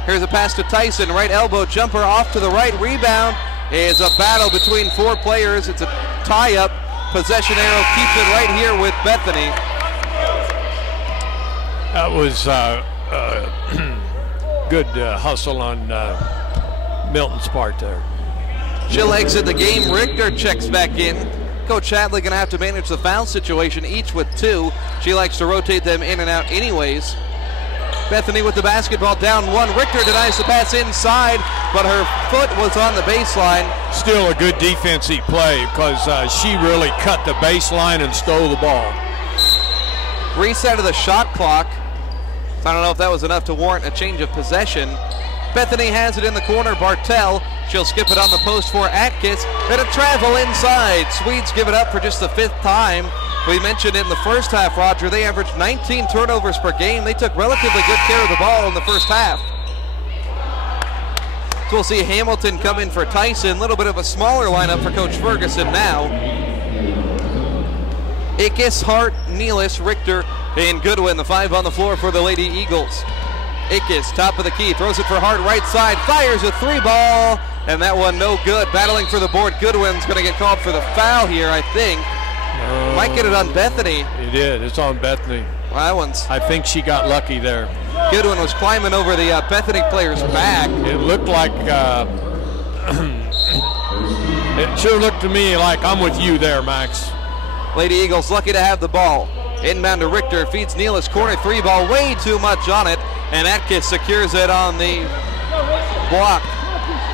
Here's a pass to Tyson, right elbow jumper off to the right. Rebound is a battle between 4 players. It's a tie-up. Possession arrow keeps it right here with Bethany. That was good hustle on Milton's part there. She'll exit the game. Richter checks back in. Coach Hadley going to have to manage the foul situation, each with 2. She likes to rotate them in and out anyways. Bethany with the basketball down 1. Richter denies the pass inside, but her foot was on the baseline. Still a good defensive play because she really cut the baseline and stole the ball. Reset of the shot clock. I don't know if that was enough to warrant a change of possession. Bethany has it in the corner. Bartel, she'll skip it on the post for Atkins. Then a travel inside. Swedes give it up for just the 5th time. We mentioned it in the first half, Roger. They averaged 19 turnovers per game. They took relatively good care of the ball in the first half. So we'll see Hamilton come in for Tyson. A little bit of a smaller lineup for Coach Ferguson now. Ickes, Hart, Nealis, Richter, and Goodwin, the 5 on the floor for the Lady Eagles. Ickes, top of the key, throws it for Hart, right side, fires a 3 ball, and that one no good. Battling for the board, Goodwin's going to get called for the foul here, I think. Might get it on Bethany. He did. It's on Bethany. Well, that one's. I think she got lucky there. Goodwin was climbing over the Bethany player's back. It looked like it sure looked to me like I'm with you there, Max. Lady Eagles lucky to have the ball. Inbound to Richter, feeds Nealis, corner 3 ball, way too much on it, and Atkins secures it on the block.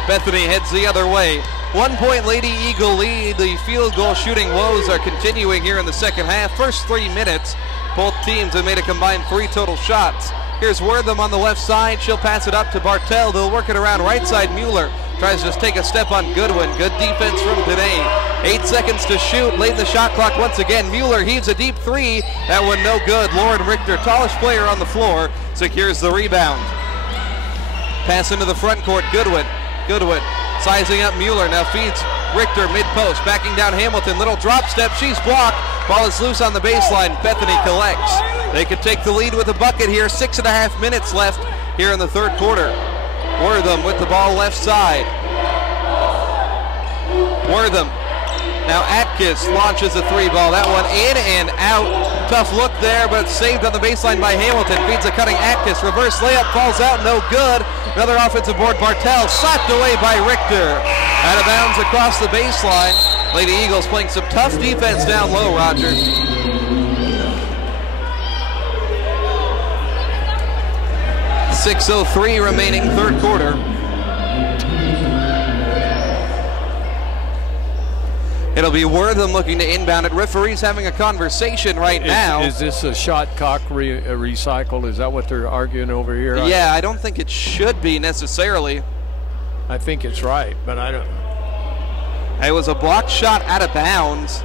Bethany heads the other way. 1-point Lady Eagle lead. The field goal shooting woes are continuing here in the second half. First 3 minutes, both teams have made a combined 3 total shots. Here's Wortham on the left side. She'll pass it up to Bartel. They'll work it around right side. Mueller tries to take a step on Goodwin. Good defense from Bethany. 8 seconds to shoot. Late in the shot clock once again. Mueller heaves a deep 3. That one no good. Lauren Richter, tallest player on the floor, secures the rebound. Pass into the front court. Goodwin sizing up Mueller. Now feeds Richter mid-post. Backing down Hamilton. Little drop step. She's blocked. Ball is loose on the baseline. Bethany collects. They could take the lead with a bucket here. 6.5 minutes left here in the third quarter. Wortham with the ball left side. Wortham. Now Atkins launches a 3 ball. That one in and out. Tough look there, but saved on the baseline by Hamilton. Feeds a cutting Atkins. Reverse layup falls out. No good. Another offensive board. Bartel slapped away by Richter. Out of bounds across the baseline. Lady Eagles playing some tough defense down low, Roger. .6:03 remaining, third quarter. It'll be Wortham looking to inbound it. Referees having a conversation right now. Is this a shot clock recycle? Is that what they're arguing over here? Yeah, I don't think it should be necessarily. I think it's right, but I don't. It was a blocked shot out of bounds.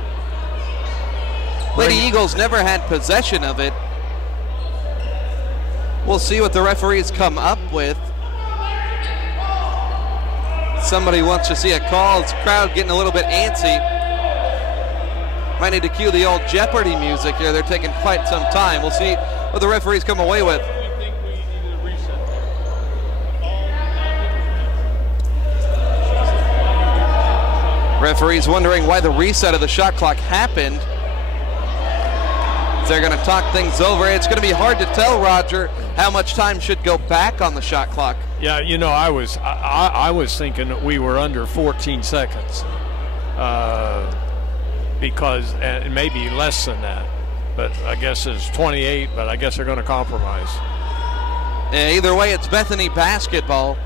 Lady Eagles never had possession of it. We'll see what the referees come up with. Somebody wants to see a call. It's the crowd getting a little bit antsy. Might need to cue the old Jeopardy music here. They're taking quite some time. We'll see what the referees come away with. Referees wondering why the reset of the shot clock happened. They're going to talk things over. It's going to be hard to tell, Roger, how much time should go back on the shot clock. Yeah, you know, I was thinking that we were under 14 seconds because maybe less than that. But I guess it's 28, but I guess they're going to compromise. Yeah, either way, it's Bethany basketball,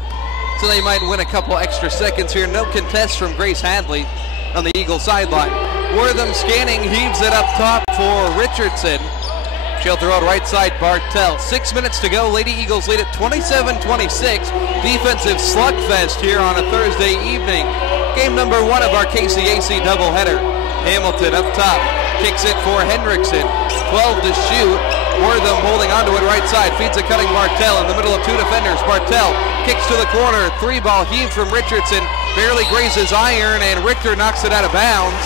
so they might win a couple extra seconds here. No contest from Grace Hadley on the Eagle sideline. Wortham scanning, heaves it up top for Richardson. She'll throw it right side, Bartell. 6 minutes to go. Lady Eagles lead at 27-26. Defensive slugfest here on a Thursday evening. Game number 1 of our KCAC doubleheader. Hamilton up top, kicks it for Hendrickson. 12 to shoot. Wortham holding onto it right side, feeds it cutting Bartell in the middle of two defenders. Bartell kicks to the corner, 3-ball heave from Richardson, barely grazes iron, and Richter knocks it out of bounds.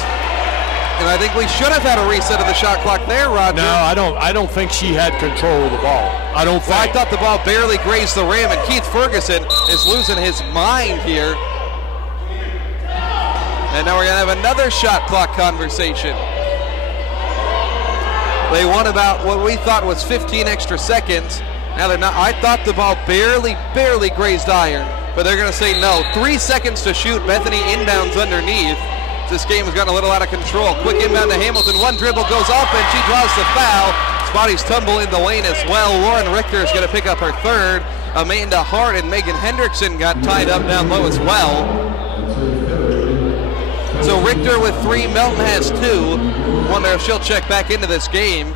And I think we should have had a reset of the shot clock there, Roger. No, I don't think she had control of the ball. I don't think. Well, I thought the ball barely grazed the rim, and Keith Ferguson is losing his mind here. And now we're going to have another shot clock conversation. They won about what we thought was 15 extra seconds. Now they're not. I thought the ball barely grazed iron, but they're going to say no. 3 seconds to shoot. Bethany inbounds underneath. This game has gotten a little out of control. Quick inbound to Hamilton. One dribble goes up, and she draws the foul. Bodies tumble in the lane as well. Lauren Richter is going to pick up her third. Amanda Hart and Megan Hendrickson got tied up down low as well. So Richter with 3, Melton has 2. Wonder if she'll check back into this game.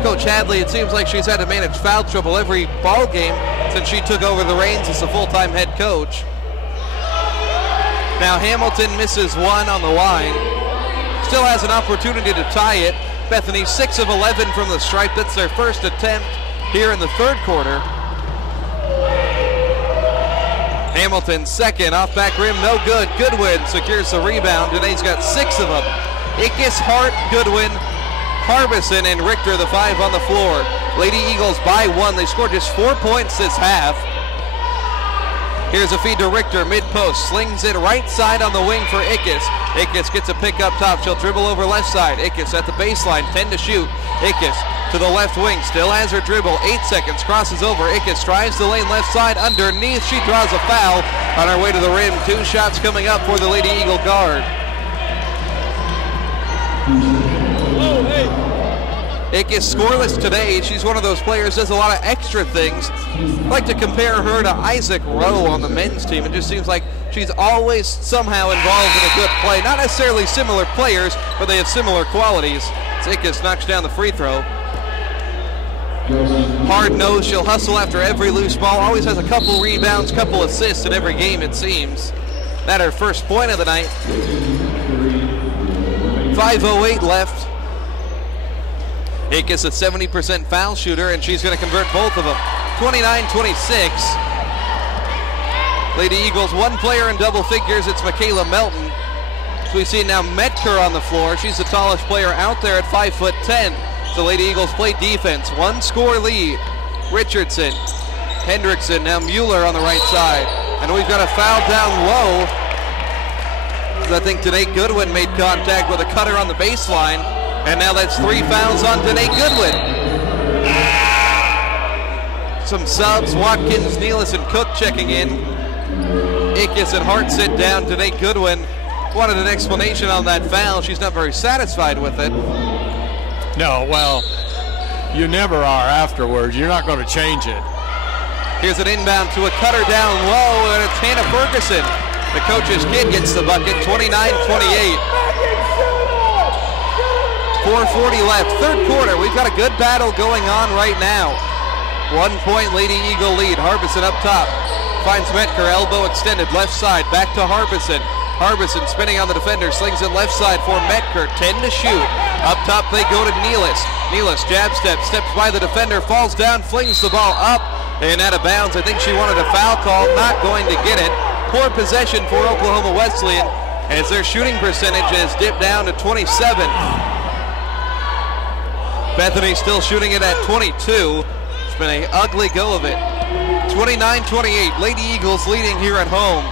Coach Hadley, it seems like she's had to manage foul trouble every ball game since she took over the reins as a full-time head coach. Now Hamilton misses 1 on the line. Still has an opportunity to tie it. Bethany 6 of 11 from the stripe. That's their first attempt here in the third quarter. Hamilton second, off back rim, no good. Goodwin secures the rebound. Danae's got 6 of them. Ickes, Hart, Goodwin, Harbison, and Richter, the 5 on the floor. Lady Eagles by 1. They scored just 4 points this half. Here's a feed to Richter, mid-post, slings it right side on the wing for Ickes. Ickes gets a pick up top. She'll dribble over left side. Ickes at the baseline, 10 to shoot. Ickes to the left wing, still has her dribble. 8 seconds, crosses over. Ickes drives the lane left side underneath. She draws a foul on her way to the rim. 2 shots coming up for the Lady Eagle guard. Ickes scoreless today. She's one of those players does a lot of extra things. I like to compare her to Isaac Rowe on the men's team. It just seems like she's always somehow involved in a good play. Not necessarily similar players, but they have similar qualities. Ickes knocks down the free throw. Hard nose, she'll hustle after every loose ball. Always has a couple rebounds, couple assists in every game, it seems. That her first point of the night. 5:08 left. Ickes a 70% foul shooter, and she's going to convert both of them. 29-26. Lady Eagles, 1 player in double figures. It's Michaela Melton. So we see now Metker on the floor. She's the tallest player out there at 5'10". So Lady Eagles play defense. 1 score lead. Richardson, Hendrickson, now Mueller on the right side. And we've got a foul down low. I think Danae Goodwin made contact with a cutter on the baseline. And now that's 3 fouls on Danae Goodwin. Some subs, Watkins, Nealis, and Cook checking in. Ickes and Hart sit down. Danae Goodwin wanted an explanation on that foul. She's not very satisfied with it. No, well, you never are afterwards. You're not going to change it. Here's an inbound to a cutter down low, and it's Hannah Ferguson. The coach's kid gets the bucket, 29-28. 4:40 left, third quarter. We've got a good battle going on right now. 1 point Lady Eagle lead. Harbison up top. Finds Metker, elbow extended, left side, back to Harbison. Harbison spinning on the defender, slings it left side for Metker, 10 to shoot. Up top they go to Nealis. Nealis jab step, steps by the defender, falls down, flings the ball up and out of bounds. I think she wanted a foul call, not going to get it. Poor possession for Oklahoma Wesleyan as their shooting percentage has dipped down to 27. Bethany still shooting it at 22. It's been an ugly go of it. 29-28, Lady Eagles leading here at home.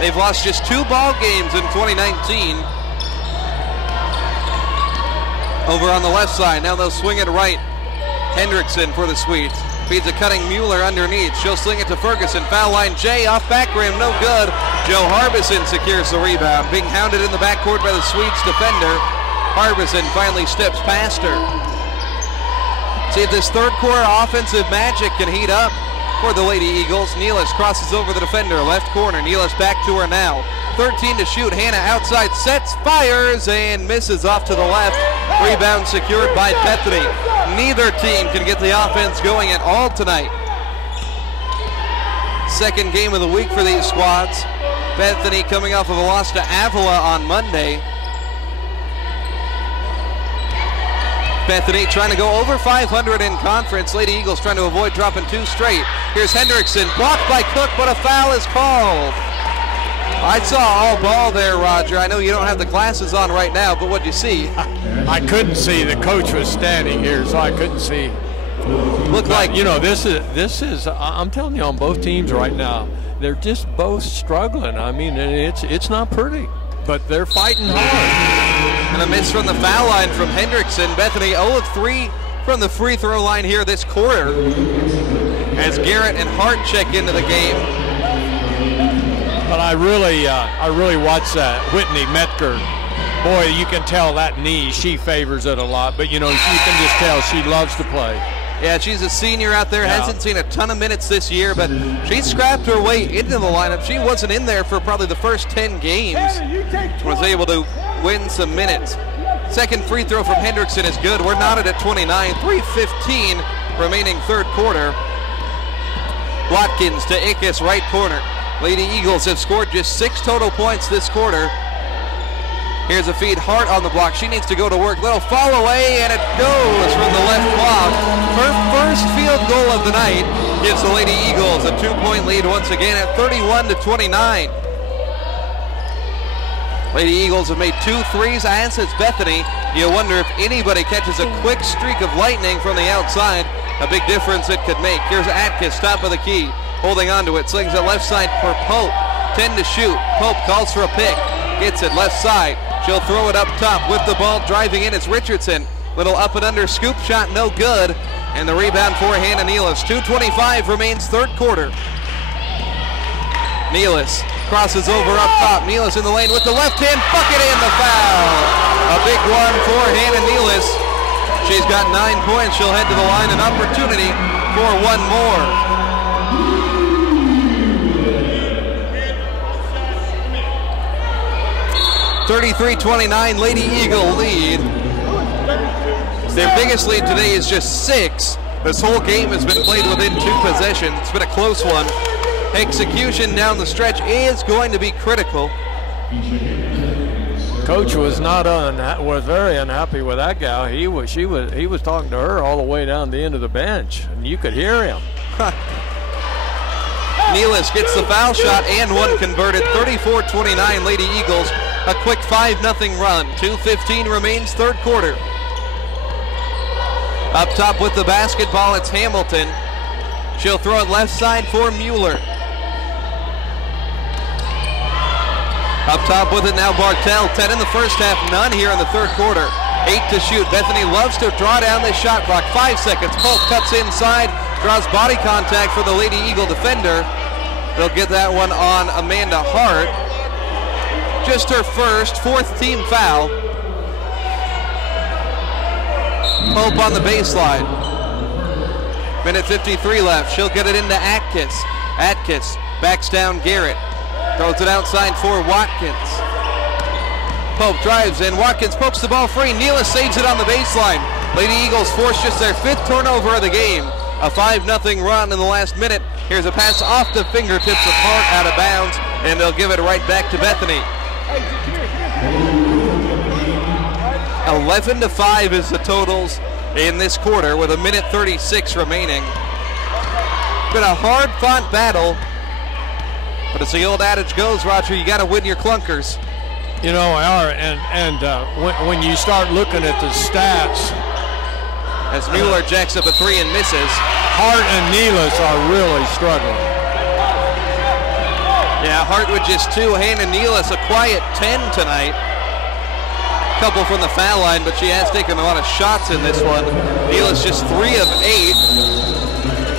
They've lost just 2 ball games in 2019. Over on the left side, now they'll swing it right. Hendrickson for the Swedes. Feeds a cutting Mueller underneath. She'll sling it to Ferguson. Foul line Jay off back rim, no good. Joe Harbison secures the rebound. Being hounded in the backcourt by the Swedes defender. Harbison finally steps past her. See if this third quarter offensive magic can heat up for the Lady Eagles. Nealis crosses over the defender, left corner. Nealis back to her now. 13 to shoot. Hannah outside, sets, fires, and misses off to the left. Rebound secured by Bethany. Neither team can get the offense going at all tonight. Second game of the week for these squads. Bethany coming off of a loss to Avila on Monday. Bethany trying to go over 500 in conference. Lady Eagles trying to avoid dropping 2 straight. Here's Hendrickson, blocked by Cook, but a foul is called. I saw all ball there, Roger. I know you don't have the glasses on right now, but what'd you see? I couldn't see. The coach was standing here, so I couldn't see. Looked like, you know, this is. I'm telling you, on both teams right now, they're just both struggling. I mean, it's not pretty, but they're fighting hard. And a miss from the foul line from Hendrickson. Bethany 0 of 3 from the free throw line here this quarter. As Garrett and Hart check into the game. But I really watch that Whitney Metker. Boy, you can tell that knee, she favors it a lot. But, you know, you can just tell she loves to play. Yeah, she's a senior out there, hasn't seen a ton of minutes this year, but she scrapped her way into the lineup. She wasn't in there for probably the first 10 games. Was able to win some minutes. Second free throw from Hendrickson is good. We're knotted at 29, 3:15 remaining third quarter. Watkins to Ickes, right corner. Lady Eagles have scored just 6 total points this quarter. Here's a feed, Hart on the block. She needs to go to work. Little fall away, and it goes from the left block. Her first field goal of the night gives the Lady Eagles a 2-point lead once again at 31-29. Lady Eagles have made 2 threes, as has Bethany. You wonder if anybody catches a quick streak of lightning from the outside. A big difference it could make. Here's Atkins, top of the key. Holding onto it, slings it left side for Pope. 10 to shoot. Pope calls for a pick. Gets it left side. She'll throw it up top with the ball. Driving in is Richardson. Little up and under scoop shot, no good. And the rebound for Hannah Nealis. 2:25 remains third quarter. Nealis crosses over up top. Nealis in the lane with the left hand bucket and the foul. A big one for Hannah Nealis. She's got 9 points. She'll head to the line. An opportunity for one more. 33-29, Lady Eagle lead. Their biggest lead today is just 6. This whole game has been played within 2 possessions. It's been a close one. Execution down the stretch is going to be critical. Coach was very unhappy with that gal. He was talking to her all the way down the end of the bench, and you could hear him. Nealis gets the foul shot and one converted. 34-29, Lady Eagles. A quick 5-0 run. 2:15 remains third quarter. Up top with the basketball, it's Hamilton. She'll throw it left side for Mueller. Up top with it now Bartell. 10 in the first half, none here in the third quarter. 8 to shoot. Bethany loves to draw down this shot clock. 5 seconds. Polk cuts inside, draws body contact for the Lady Eagle defender. They'll get that one on Amanda Hart. Just her first, 4th team foul. Pope on the baseline. Minute 53 left. She'll get it into Atkins. Atkins backs down Garrett. Throws it outside for Watkins. Pope drives in. Watkins pokes the ball free. Neela saves it on the baseline. Lady Eagles force just their 5th turnover of the game. A 5-0 run in the last minute. Here's a pass off the fingertips of Hart out of bounds, and they'll give it right back to Bethany. 11-5 is the totals in this quarter with a minute 36 remaining. Been a hard-fought battle, but as the old adage goes, Roger, you got to win your clunkers. You know, when you start looking at the stats, as Mueller jacks up a 3 and misses, Hart and Neelis are really struggling. Yeah, Hart with just 2, Hannah Neelis a quiet 10 tonight. Couple from the foul line, but she has taken a lot of shots in this one. Neelis just 3 of 8.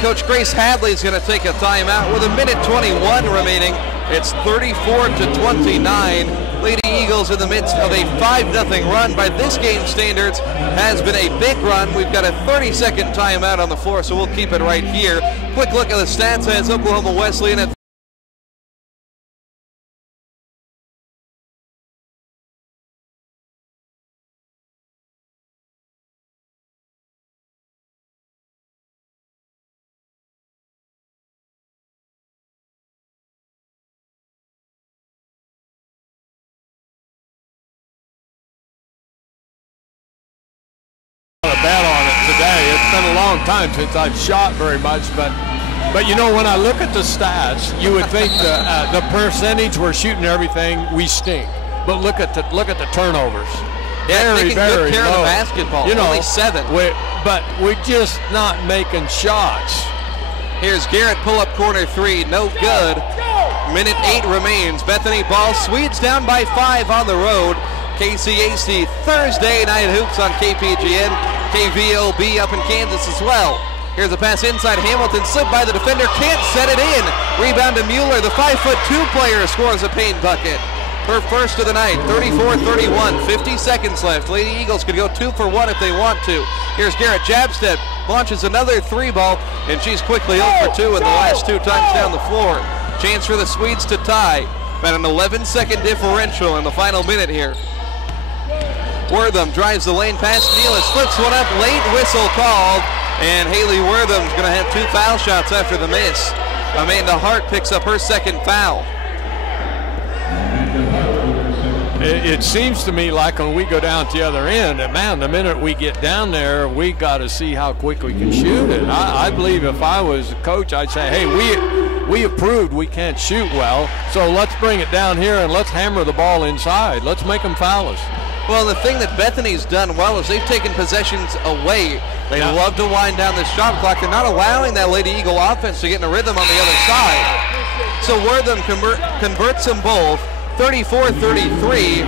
Coach Grace Hadley is going to take a timeout with a minute 21 remaining. It's 34-29. Lady Eagles in the midst of a 5-0 run. By this game standards, has been a big run. We've got a 30-second timeout on the floor, so we'll keep it right here. Quick look at the stats as Oklahoma Wesleyan at bet on it today. It's been a long time since I've shot very much, but you know, when I look at the stats, you would think the percentage we're shooting everything, we stink. But look at the turnovers. Yeah, very, taking very good care low. of the basketball. You know, only 7. But we're just not making shots. Here's Garrett, pull-up corner 3, no good. Minute 8 remains. Bethany ball, Swedes down by 5 on the road. KCAC Thursday Night Hoops on KPGN. KVOB up in Kansas as well. Here's a pass inside. Hamilton slipped by the defender, can't set it in. Rebound to Mueller. The 5'2" player scores a paint bucket. Her first of the night, 34-31, 50 seconds left. Lady Eagles could go 2 for 1 if they want to. Here's Garrett Jabstead, launches another 3 ball, and she's quickly 0 for 2 in the last 2 times down the floor. Chance for the Swedes to tie. About an 11-second differential in the final minute here. Wortham drives the lane past Neelis, flips one up, late whistle called, and Haley Wortham's going to have 2 foul shots after the miss. Amanda Hart picks up her 2nd foul. It seems to me like when we go down to the other end, and man, the minute we get down there, we got to see how quick we can shoot it. I believe if I was a coach, I'd say, hey, we have proved we can't shoot well, so let's bring it down here and let's hammer the ball inside. Let's make them foul us. Well, the thing that Bethany's done well is they've taken possessions away. They love to wind down this shot clock. They're not allowing that Lady Eagle offense to get in a rhythm on the other side. So Wortham converts them both. 34-33,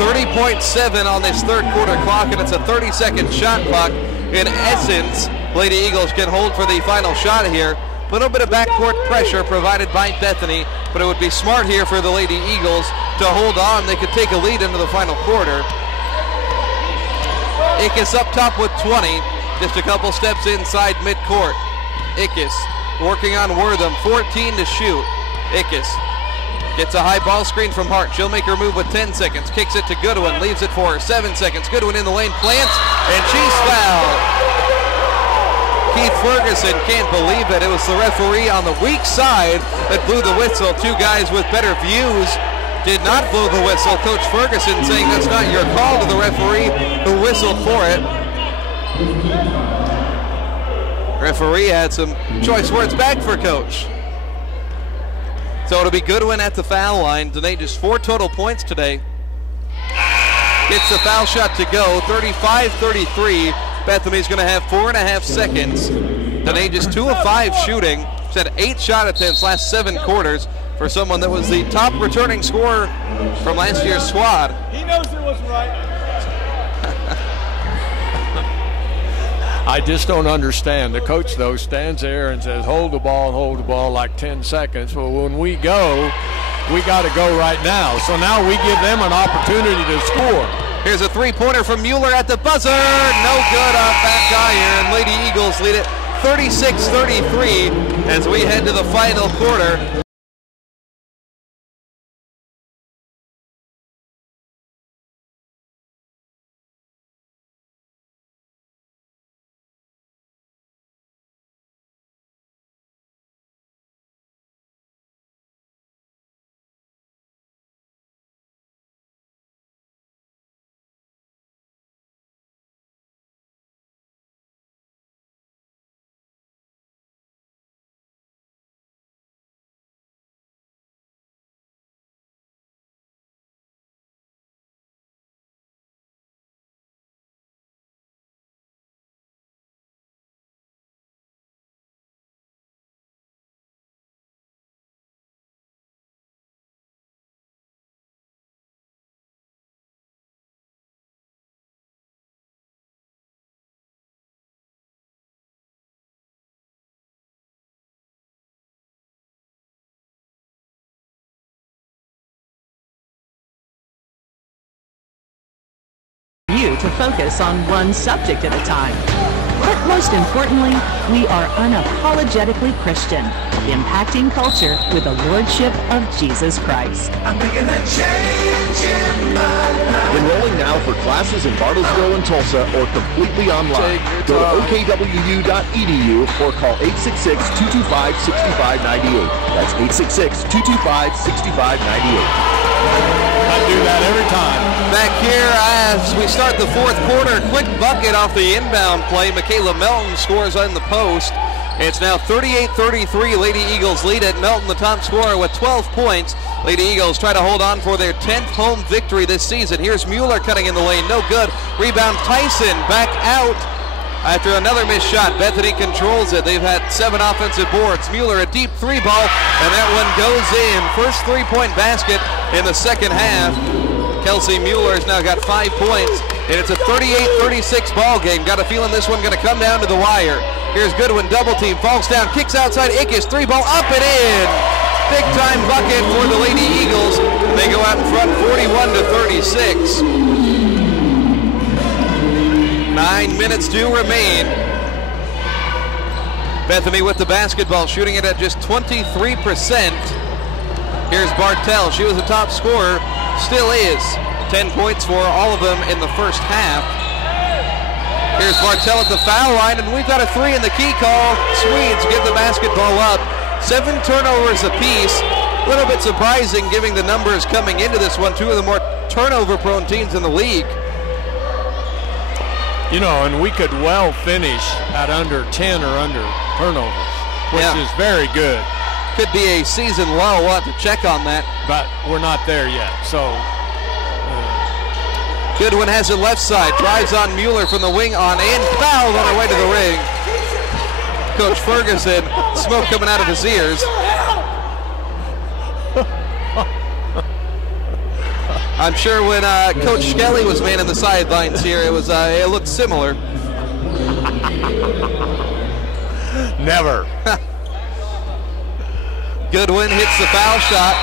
30.7 on this 3rd quarter clock, and it's a 30-second shot clock. In essence, Lady Eagles can hold for the final shot here. A little bit of backcourt pressure provided by Bethany, but it would be smart here for the Lady Eagles to hold on. They could take a lead into the final quarter. Ickes up top with 20, just a couple steps inside midcourt. Ickes working on Wortham, 14 to shoot. Ickes gets a high ball screen from Hart. She'll make her move with 10 seconds. Kicks it to Goodwin. Leaves it for her. 7 seconds. Goodwin in the lane. Plants. And she's fouled. Keith Ferguson can't believe it. It was the referee on the weak side that blew the whistle. 2 guys with better views did not blow the whistle. Coach Ferguson saying that's not your call to the referee who whistled for it. Referee had some choice words back for Coach. So it'll be Goodwin at the foul line. Danae just 4 total points today. Gets the foul shot to go, 35-33. Bethany's going to have 4.5 seconds. Danae just 2 of 5 shooting. She's had 8 shot attempts last 7 quarters for someone that was the top returning scorer from last year's squad. He knows it wasn't right. I just don't understand. The coach, though, stands there and says, hold the ball like 10 seconds. Well, when we go, we got to go right now. So now we give them an opportunity to score. Here's a three-pointer from Mueller at the buzzer. No good off back iron. Lady Eagles lead it 36-33 as we head to the final quarter. You to focus on one subject at a time. But most importantly, we are unapologetically Christian, impacting culture with the Lordship of Jesus Christ. I'm making a change in my life. Enrolling now for classes in Bartlesville and Tulsa or completely online. Go to OKWU.edu or call 866-225-6598. That's 866-225-6598. I do that every time. Back here as we start the fourth quarter, quick bucket off the inbound play. Michaela Melton scores on the post. It's now 38-33. Lady Eagles lead it. Melton, the top scorer, with 12 points. Lady Eagles try to hold on for their 10th home victory this season. Here's Mueller cutting in the lane. No good. Rebound Tyson back out after another missed shot. Bethany controls it. They've had 7 offensive boards. Mueller a deep three ball, and that one goes in. First three-point basket in the second half. Kelsey Mueller has now got 5 points, and it's a 38-36 ball game. Got a feeling this one going to come down to the wire. Here's Goodwin, double team, falls down, kicks outside. Ickes, three ball, up and in. Big time bucket for the Lady Eagles. They go out in front 41-36. 9 minutes to remain. Bethany with the basketball, shooting it at just 23%. Here's Bartell. She was the top scorer, still is. 10 points for all of them in the first half. Here's Bartell at the foul line, and we've got a three in the key call. Swedes give the basketball up. 7 turnovers apiece. A little bit surprising given the numbers coming into this one. 2 of the more turnover-prone teams in the league. You know, and we could well finish at under 10 or under turnovers, which is very good. Could be a season low. We'll have to check on that. But we're not there yet, so. Goodwin has it left side. Drives on Mueller from the wing on in. Fouled on her way to the ring. Coach Ferguson, smoke coming out of his ears. I'm sure when Coach Skelly was manning the sidelines here, it looked similar. Never. Goodwin hits the foul shot.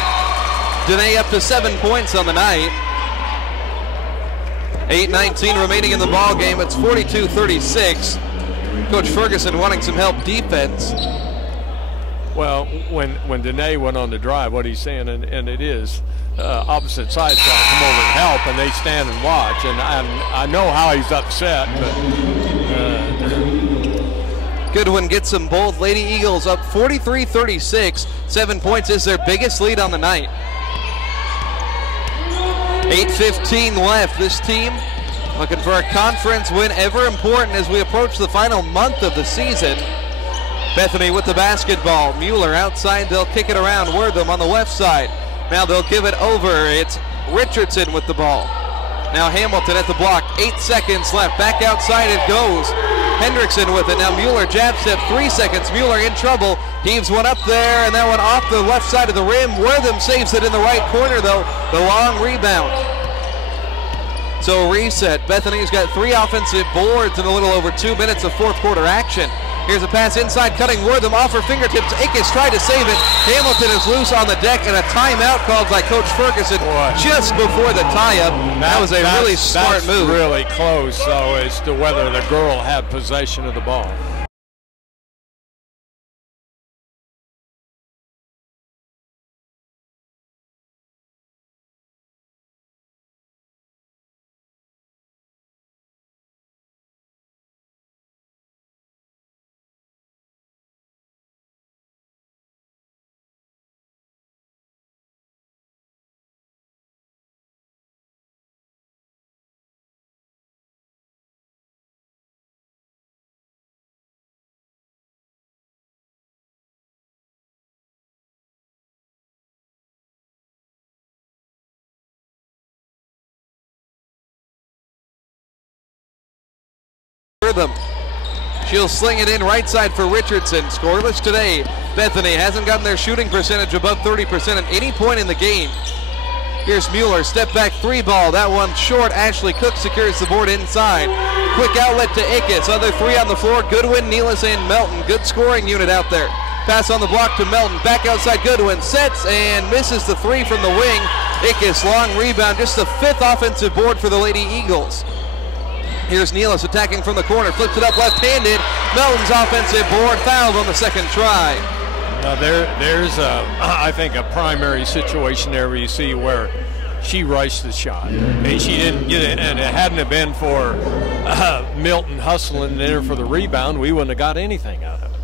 Danae up to 7 points on the night. 8:19 remaining in the ball game. It's 42-36. Coach Ferguson wanting some help defense. Well, when Danae went on the drive, what he's saying, and it is, opposite side's got to come over and help, and they stand and watch. And I know how he's upset, but. Goodwin gets them both. Lady Eagles up 43-36. 7 points is their biggest lead on the night. 8:15 left. This team looking for a conference win, ever important as we approach the final month of the season. Bethany with the basketball. Mueller outside. They'll kick it around. Wortham on the left side. Now they'll give it over. It's Richardson with the ball. Now Hamilton at the block. 8 seconds left. Back outside it goes. Hendrickson with it. Now Mueller jab step. 3 seconds. Mueller in trouble. Heaves one up there, and that one off the left side of the rim. Wortham saves it in the right corner, though. The long rebound. So reset. Bethany's got 3 offensive boards in a little over 2 minutes of fourth quarter action. Here's a pass inside, cutting Wortham off her fingertips. Akis tried to save it. Hamilton is loose on the deck, and a timeout called by Coach Ferguson just before the tie-up. That was a really smart move. Really close, though, as to whether the girl had possession of the ball. Them. She'll sling it in right side for Richardson. Scoreless today. Bethany hasn't gotten their shooting percentage above 30% at any point in the game. Here's Mueller, step back three ball. That one short. Ashley Cook secures the board inside. Quick outlet to Ickes. Other three on the floor. Goodwin, Nealis, and Melton. Good scoring unit out there. Pass on the block to Melton. Back outside Goodwin. Sets and misses the three from the wing. Ickes, long rebound. Just the fifth offensive board for the Lady Eagles. Here's Nealis attacking from the corner, flips it up left-handed. Melton's offensive board, fouled on the second try. There's I think a primary situation there where you see where she rushed the shot and she didn't get it, and it hadn't have been for Milton hustling there for the rebound, we wouldn't have got anything out of it.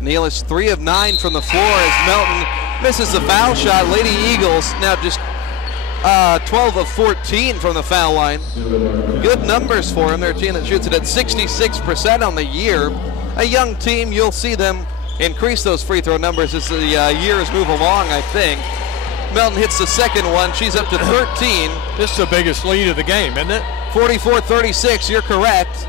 Nealis 3 of 9 from the floor as Melton misses the foul shot. Lady Eagles now just 12 of 14 from the foul line. Good numbers for them. They're a team that shoots it at 66% on the year. A young team, you'll see them increase those free throw numbers as the years move along, I think. Melton hits the second one. She's up to 13. This is the biggest lead of the game, isn't it? 44-36, you're correct.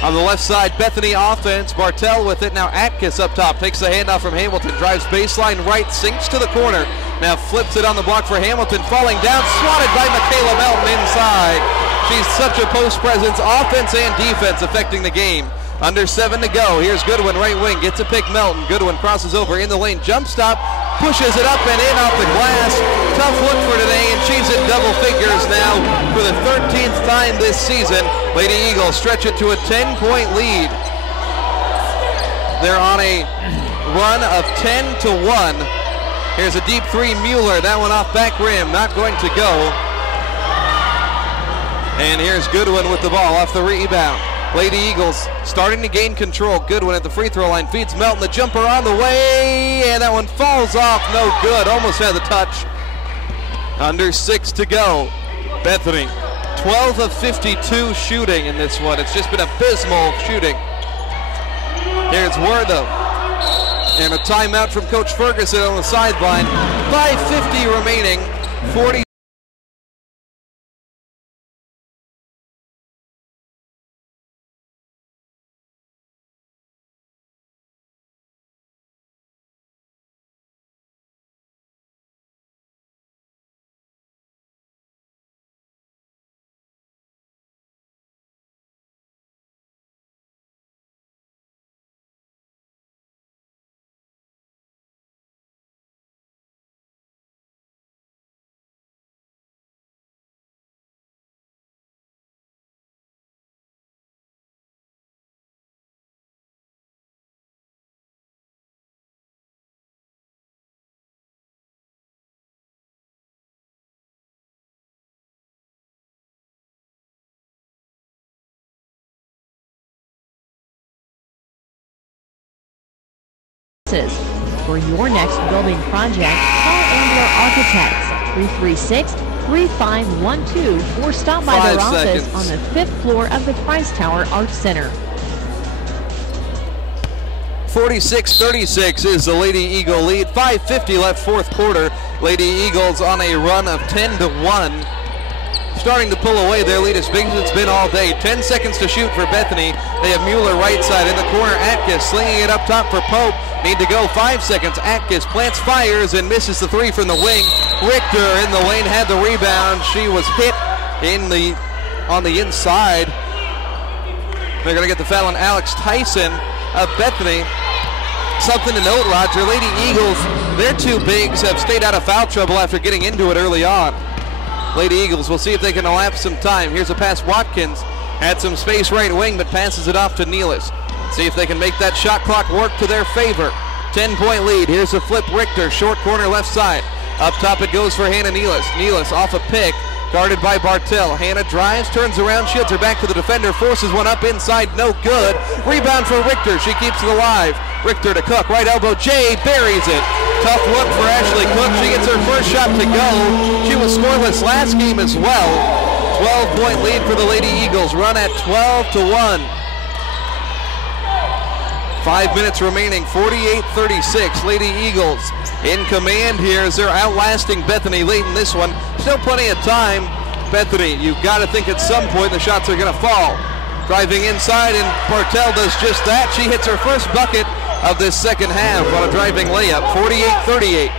On the left side, Bethany offense. Bartell with it. Now Atkins up top. Takes the handoff from Hamilton. Drives baseline right. Sinks to the corner. Now flips it on the block for Hamilton. Falling down. Swatted by Michaela Melton inside. She's such a post presence, offense and defense, affecting the game. Under 7 to go. Here's Goodwin, right wing. Gets a pick, Melton. Goodwin crosses over in the lane. Jump stop. Pushes it up and in off the glass. Tough look for today, and she's in double figures now for the 13th time this season. Lady Eagles stretch it to a 10-point lead. They're on a run of 10-1. Here's a deep three, Mueller. That one off back rim. Not going to go. And here's Goodwin with the ball off the rebound. Lady Eagles starting to gain control. Goodwin at the free throw line feeds Melton. The jumper on the way, and that one falls off. No good. Almost had the touch. Under 6 to go. Bethany, 12 of 52 shooting in this one. It's just been abysmal shooting. Here's Wortham. And a timeout from Coach Ferguson on the sideline. 5:50 remaining. 40. For your next building project, call Ambler Architects 336-3512 or stop by their office on the 5th floor of the Price Tower Arts Center. 46-36 is the Lady Eagle lead. 5:50 left fourth quarter. Lady Eagles on a run of 10-1. Starting to pull away their lead as big as it's been all day. 10 seconds to shoot for Bethany. They have Mueller right side in the corner. Atkins slinging it up top for Pope. Need to go 5 seconds. Atkins plants, fires, and misses the three from the wing. Richter in the lane had the rebound. She was hit on the inside. They're going to get the foul on Alex Tyson of Bethany. Something to note, Roger, Lady Eagles, their two bigs have stayed out of foul trouble after getting into it early on. Lady Eagles, we'll see if they can elapse some time. Here's a pass. Watkins had some space right wing, but passes it off to Nealis. See if they can make that shot clock work to their favor. 10-point lead. Here's a flip. Richter, short corner left side. Up top it goes for Hannah Nealis. Nealis off a pick, guarded by Bartell. Hannah drives, turns around, shields her back to the defender, forces one up inside, no good. Rebound for Richter. She keeps it alive. Richter to Cook, right elbow, Jay buries it. Tough look for Ashley Cook. She gets her first shot to go. She was scoreless last game as well. 12-point lead for the Lady Eagles. Run at 12-1. 5 minutes remaining, 48-36. Lady Eagles in command here as they're outlasting Bethany late in this one. Still plenty of time. Bethany, you've got to think at some point the shots are going to fall. Driving inside, and Bartell does just that. She hits her first bucket of this second half on a driving layup, 48-38.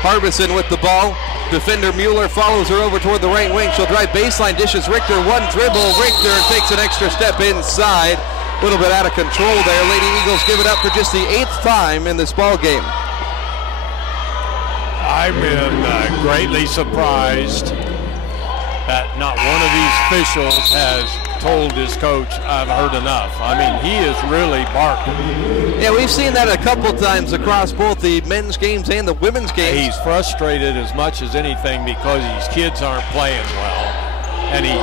Harbison with the ball. Defender Mueller follows her over toward the right wing. She'll drive baseline, dishes Richter, one dribble. Richter takes an extra step inside. A little bit out of control there. Lady Eagles give it up for just the 8th time in this ball game. I've been greatly surprised that not one of these officials has told his coach, I've heard enough. I mean, he is really barking. Yeah, we've seen that a couple times across both the men's games and the women's games. He's frustrated as much as anything because these kids aren't playing well, and he's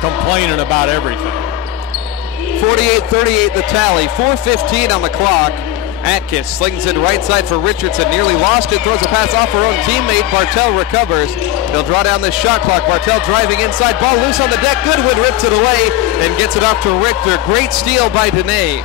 complaining about everything. 48-38 the tally, 4:15 on the clock. Atkins slings it right side for Richardson, nearly lost it, throws a pass off her own teammate. Bartell recovers. They'll draw down the shot clock. Bartell driving inside, ball loose on the deck. Goodwin rips it away and gets it off to Richter. Great steal by Danae.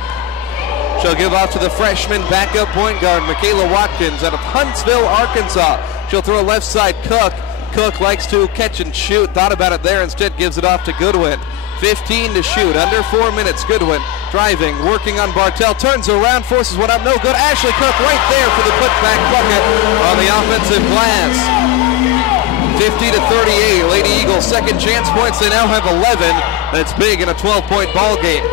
She'll give off to the freshman backup point guard, Michaela Watkins out of Huntsville, Arkansas. She'll throw left side, Cook. Cook likes to catch and shoot. Thought about it there, instead gives it off to Goodwin. 15 to shoot, under 4 minutes. Goodwin driving, working on Bartell, turns around, forces one up, no good. Ashley Cook right there for the putback bucket on the offensive glass. 50-38, Lady Eagles second chance points. They now have 11. That's big in a 12-point ball game.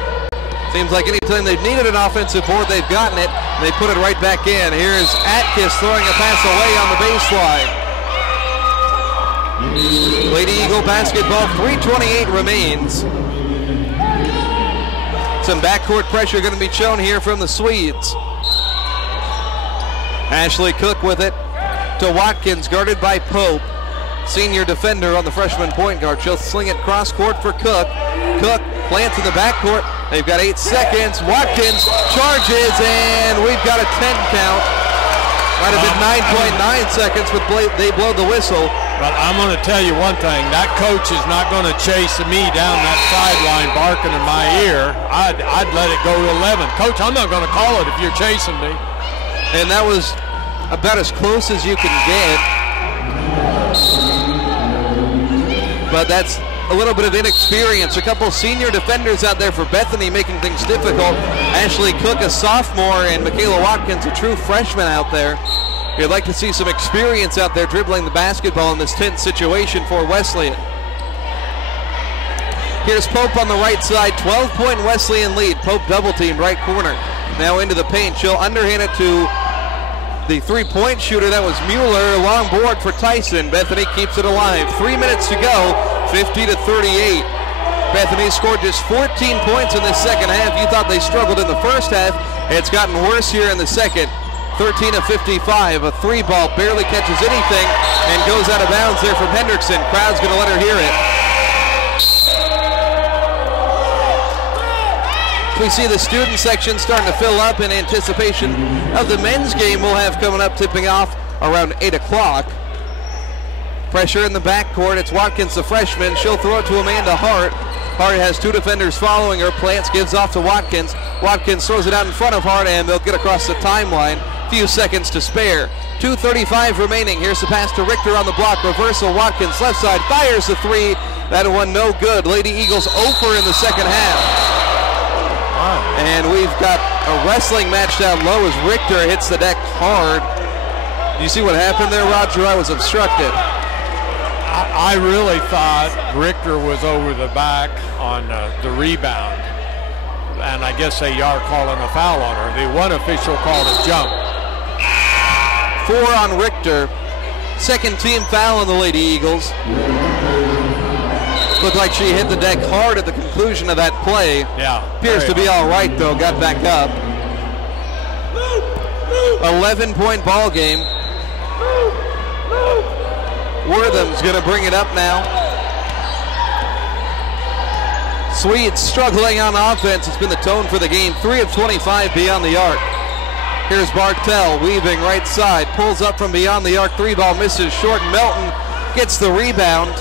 Seems like anytime they've needed an offensive board, they've gotten it. And they put it right back in. Here's Atkins throwing a pass away on the baseline. Lady Eagle basketball, 3:28 remains. Some backcourt pressure going to be shown here from the Swedes. Ashley Cook with it to Watkins, guarded by Pope. Senior defender on the freshman point guard. She'll sling it cross court for Cook. Cook plants in the backcourt. They've got 8 seconds. Watkins charges, and we've got a 10 count. Might have been 9.9 seconds, but they blow the whistle. But I'm going to tell you one thing. That coach is not going to chase me down that sideline barking in my ear. I'd let it go to 11. Coach, I'm not going to call it if you're chasing me. And that was about as close as you can get. But that's a little bit of inexperience. A couple senior defenders out there for Bethany making things difficult. Ashley Cook, a sophomore, and Michaela Watkins, a true freshman out there. You'd like to see some experience out there dribbling the basketball in this tense situation for Wesleyan. Here's Pope on the right side, 12-point Wesleyan lead. Pope double team right corner. Now into the paint. She'll underhand it to the three-point shooter. That was Mueller. Long board for Tyson. Bethany keeps it alive. 3 minutes to go, 50-38. Bethany scored just 14 points in the second half. You thought they struggled in the first half. It's gotten worse here in the second. 13-55, a three ball barely catches anything and goes out of bounds there from Hendrickson. Crowd's going to let her hear it. We see the student section starting to fill up in anticipation of the men's game we'll have coming up, tipping off around 8 o'clock. Pressure in the backcourt. It's Watkins, the freshman. She'll throw it to Amanda Hart. Hart has 2 defenders following her. Plants gives off to Watkins. Watkins throws it out in front of Hart, and they'll get across the timeline. Few seconds to spare. 2:35 remaining. Here's the pass to Richter on the block. Reversal. Watkins left side fires the three. That one no good. Lady Eagles over in the second half. Wow. And we've got a wrestling match down low as Richter hits the deck hard. Do you see what happened there, Roger? I was obstructed. I really thought Richter was over the back on the rebound, and I guess they are calling a foul on her. The one official called a jump. 4 on Richter. Second team foul on the Lady Eagles. Looked like she hit the deck hard at the conclusion of that play. Yeah. Appears to be all right, though. Got back up. 11-point ball game. Wortham's going to bring it up now. Swedes struggling on offense. It's been the tone for the game. 3 of 25 beyond the arc. Here's Bartell weaving right side. Pulls up from beyond the arc. 3-ball misses short. Melton gets the rebound.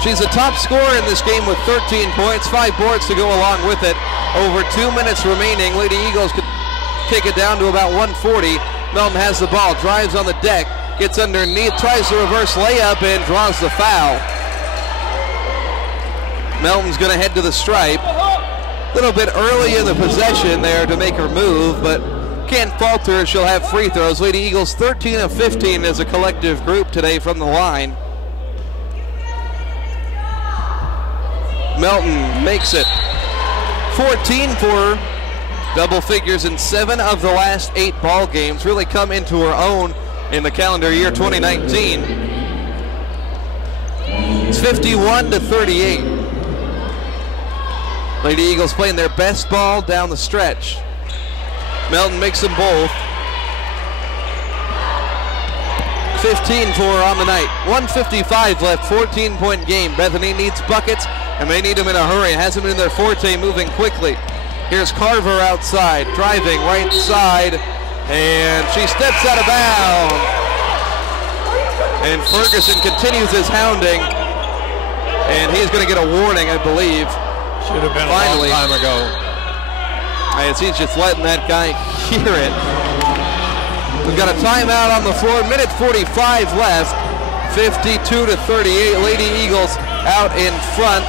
She's a top scorer in this game with 13 points. 5 boards to go along with it. Over 2 minutes remaining. Lady Eagles could take it down to about 140. Melton has the ball. Drives on the deck. Gets underneath. Tries the reverse layup and draws the foul. Melton's going to head to the stripe. A little bit early in the possession there to make her move, but can't falter as she'll have free throws. Lady Eagles 13 of 15 as a collective group today from the line. Melton makes it 14 for her. Double figures in 7 of the last 8 ball games. Really come into her own in the calendar year 2019. It's 51-38. Lady Eagles playing their best ball down the stretch. Melton makes them both. 15 for her on the night. 1:55 left, 14-point game. Bethany needs buckets, and they need them in a hurry. It hasn't been their forte, moving quickly. Here's Carver outside, driving right side, and she steps out of bounds. And Ferguson continues his hounding, and he's going to get a warning, I believe. Should have been Finally. a long time ago. As he's just letting that guy hear it. We've got a timeout on the floor. Minute 45 left. 52-38. Lady Eagles out in front.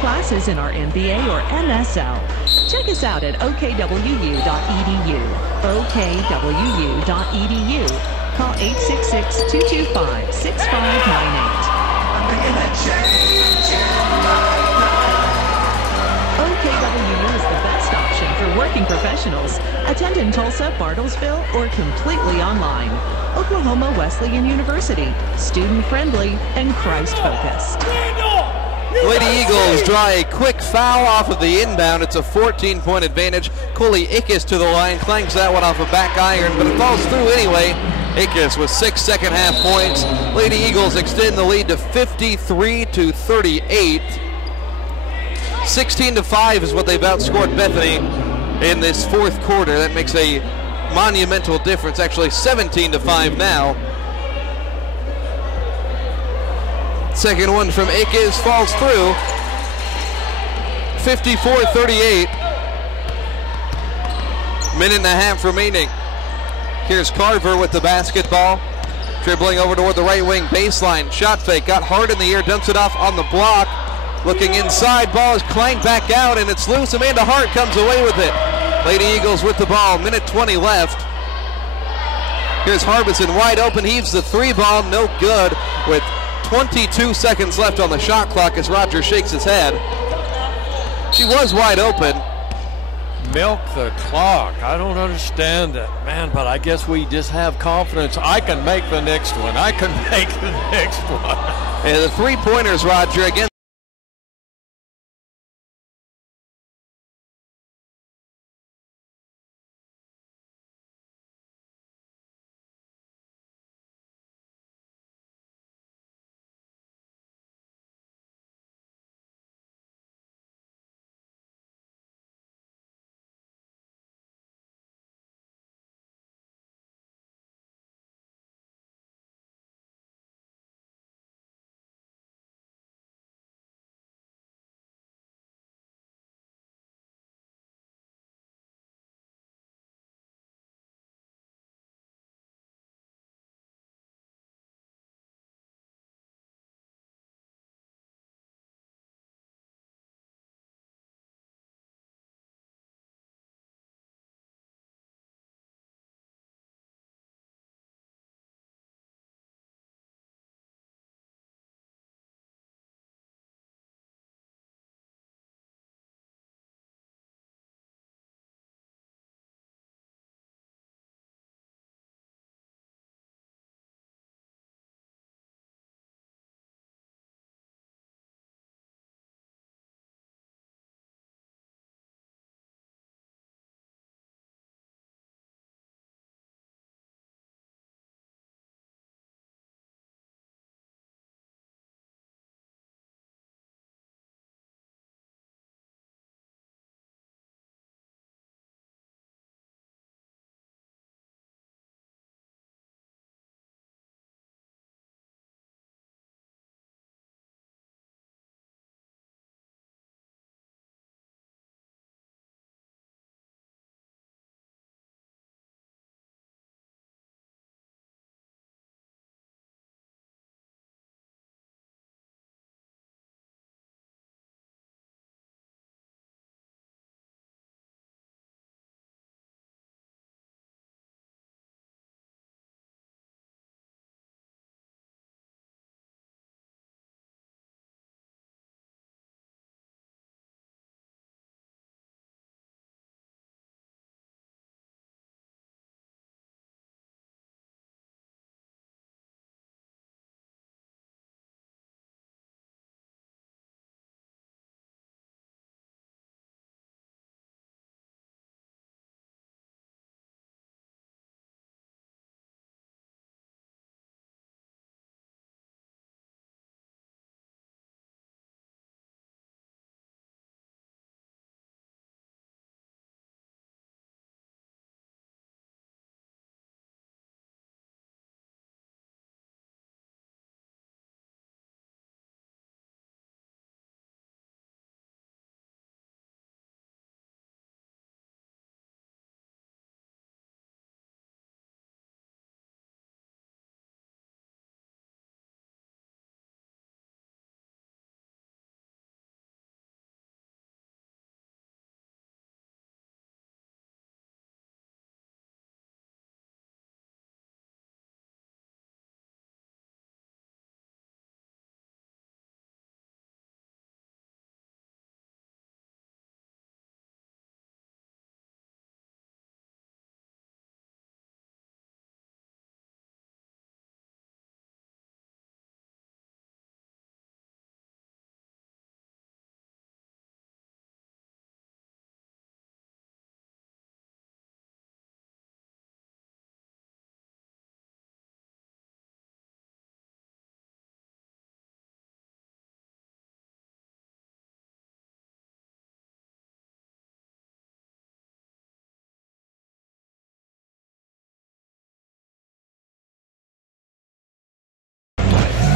Classes in our MBA or MSL. Check us out at OKWU.edu. OKWU.edu. Call 866-225-6598. OKWU is the best option for working professionals. Attend in Tulsa, Bartlesville, or completely online. Oklahoma Wesleyan University. Student-friendly and Christ-focused. Lady Eagles draw a quick foul off of the inbound. It's a 14-point advantage. Coley Ickes to the line, clanks that one off a back iron, but it falls through anyway. Ickes with 6 second-half points. Lady Eagles extend the lead to 53-38. 16-5 is what they've outscored Bethany in this fourth quarter. That makes a monumental difference. Actually, 17-5 now. Second one from Ickes falls through. 54-38. Minute and a half remaining. Here's Carver with the basketball. Dribbling over toward the right wing baseline. Shot fake, got hard in the air, dumps it off on the block. Looking inside, ball is clanked back out, and it's loose. Amanda Hart comes away with it. Lady Eagles with the ball, minute 20 left. Here's Harbison wide open, heaves the 3-ball, no good, with 22 seconds left on the shot clock as Roger shakes his head. She was wide open. Milk the clock. I don't understand that, man, but I guess we just have confidence. I can make the next one. I can make the next one. And the three-pointers, Roger, again.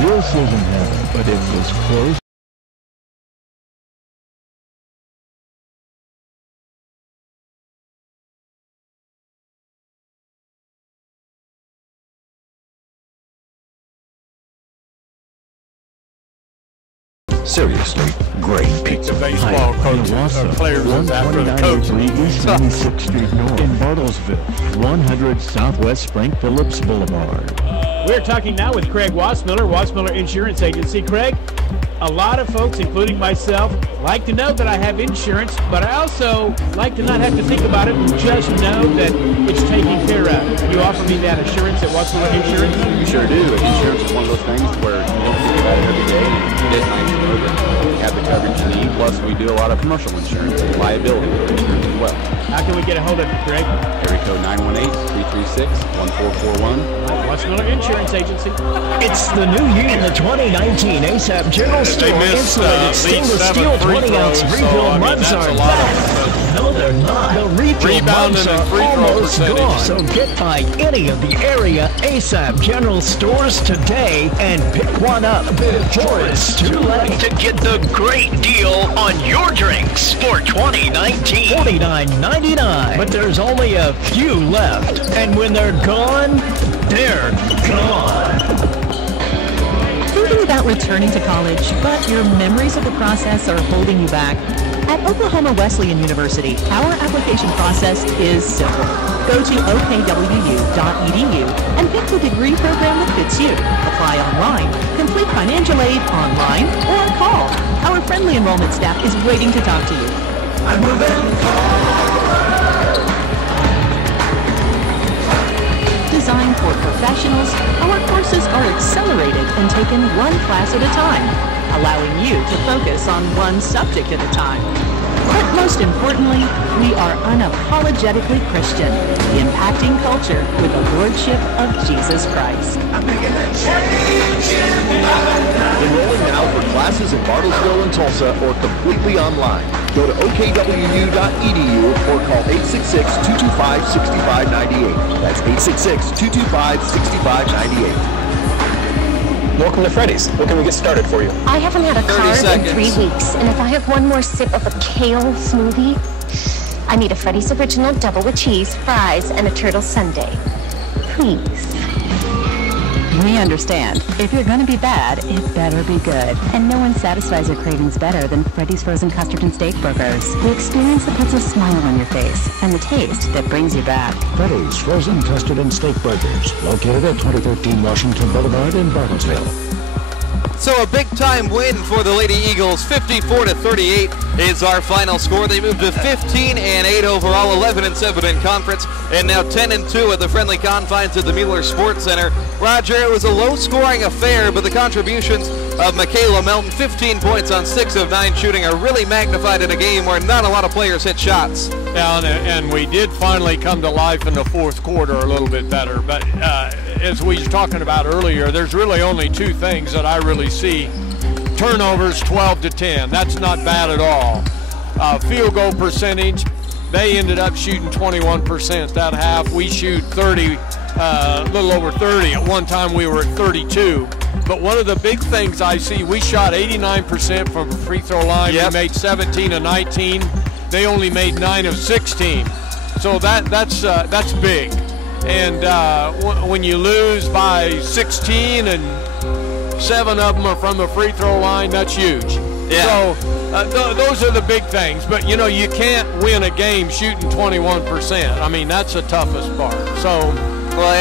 This isn't heaven, but it was close. Seriously, great pizza. The baseball coach or players is after the coach. East 96th Street North in Bartlesville, 100 Southwest Frank Phillips Boulevard. We're talking now with Craig Wassmiller, Wassmiller Insurance Agency. Craig, a lot of folks, including myself, like to know that I have insurance, but I also like to not have to think about it and just know that it's taken care of. You offer me that assurance at Wassmiller Insurance? You sure do. Insurance is one of those things where you don't think about it every day. It is nice to know that you have the coverage you need. Plus, we do a lot of commercial insurance and liability insurance as well. How can we get a hold of you, Craig? Area code 918-336-1441. Wassmiller Insurance Agency. It's the new year in the 2019 ASAP General Store insulated stainless steel 20-ounce refill mugs are back. No, they're not. The refill mugs are almost gone. So get by any of the area ASAP General stores today and pick one up before it's too late to get the great deal on your drinks for 2019. $49.99. But there's only a few left, and when they're gone, they're gone. Thinking about returning to college, but your memories of the process are holding you back? At Oklahoma Wesleyan University, our application process is simple. Go to OKWU.edu and pick the degree program that fits you. Apply online, complete financial aid online, or call. Our friendly enrollment staff is waiting to talk to you. I'm moving forward. Designed for professionals, our courses are accelerated and taken one class at a time, allowing you to focus on one subject at a time. But most importantly, we are unapologetically Christian, impacting culture with the Lordship of Jesus Christ. I'm making a change in my life. Enrolling now for classes in Bartlesville and Tulsa or completely online. Go to OKWU.edu or call 866-225-6598. That's 866-225-6598. Welcome to Freddy's. What can we get started for you? I haven't had a 30 carb seconds. in 3 weeks, and if I have one more sip of a kale smoothie, I need a Freddy's Original double with cheese, fries, and a turtle sundae. Please. We understand. If you're going to be bad, it better be good. And no one satisfies your cravings better than Freddy's Frozen Custard and Steak Burgers. The experience that puts a smile on your face, and the taste that brings you back. Freddy's Frozen Custard and Steak Burgers, located at 2013 Washington Boulevard in Bartlesville. So a big-time win for the Lady Eagles. 54-38 is our final score. They moved to 15-8 overall, 11-7 in conference, and now 10-2 at the friendly confines of the Mueller Sports Center. Roger, it was a low-scoring affair, but the contributions of Michaela Melton, 15 points on 6 of 9 shooting, are really magnified in a game where not a lot of players hit shots. Yeah, and we did finally come to life in the fourth quarter a little bit better. But as we were talking about earlier, there's really only two things that I really see. Turnovers, 12-10. That's not bad at all. Field goal percentage, they ended up shooting 21% that half. We shoot 30, a little over 30. At one time we were at 32. But one of the big things I see, we shot 89% from the free throw line. Yep. We made 17 of 19. They only made 9 of 16. So that's big. And when you lose by 16 and 7 of them are from the free throw line, that's huge. Yeah. So those are the big things. But, you know, you can't win a game shooting 21%. I mean, that's the toughest part. So, Well,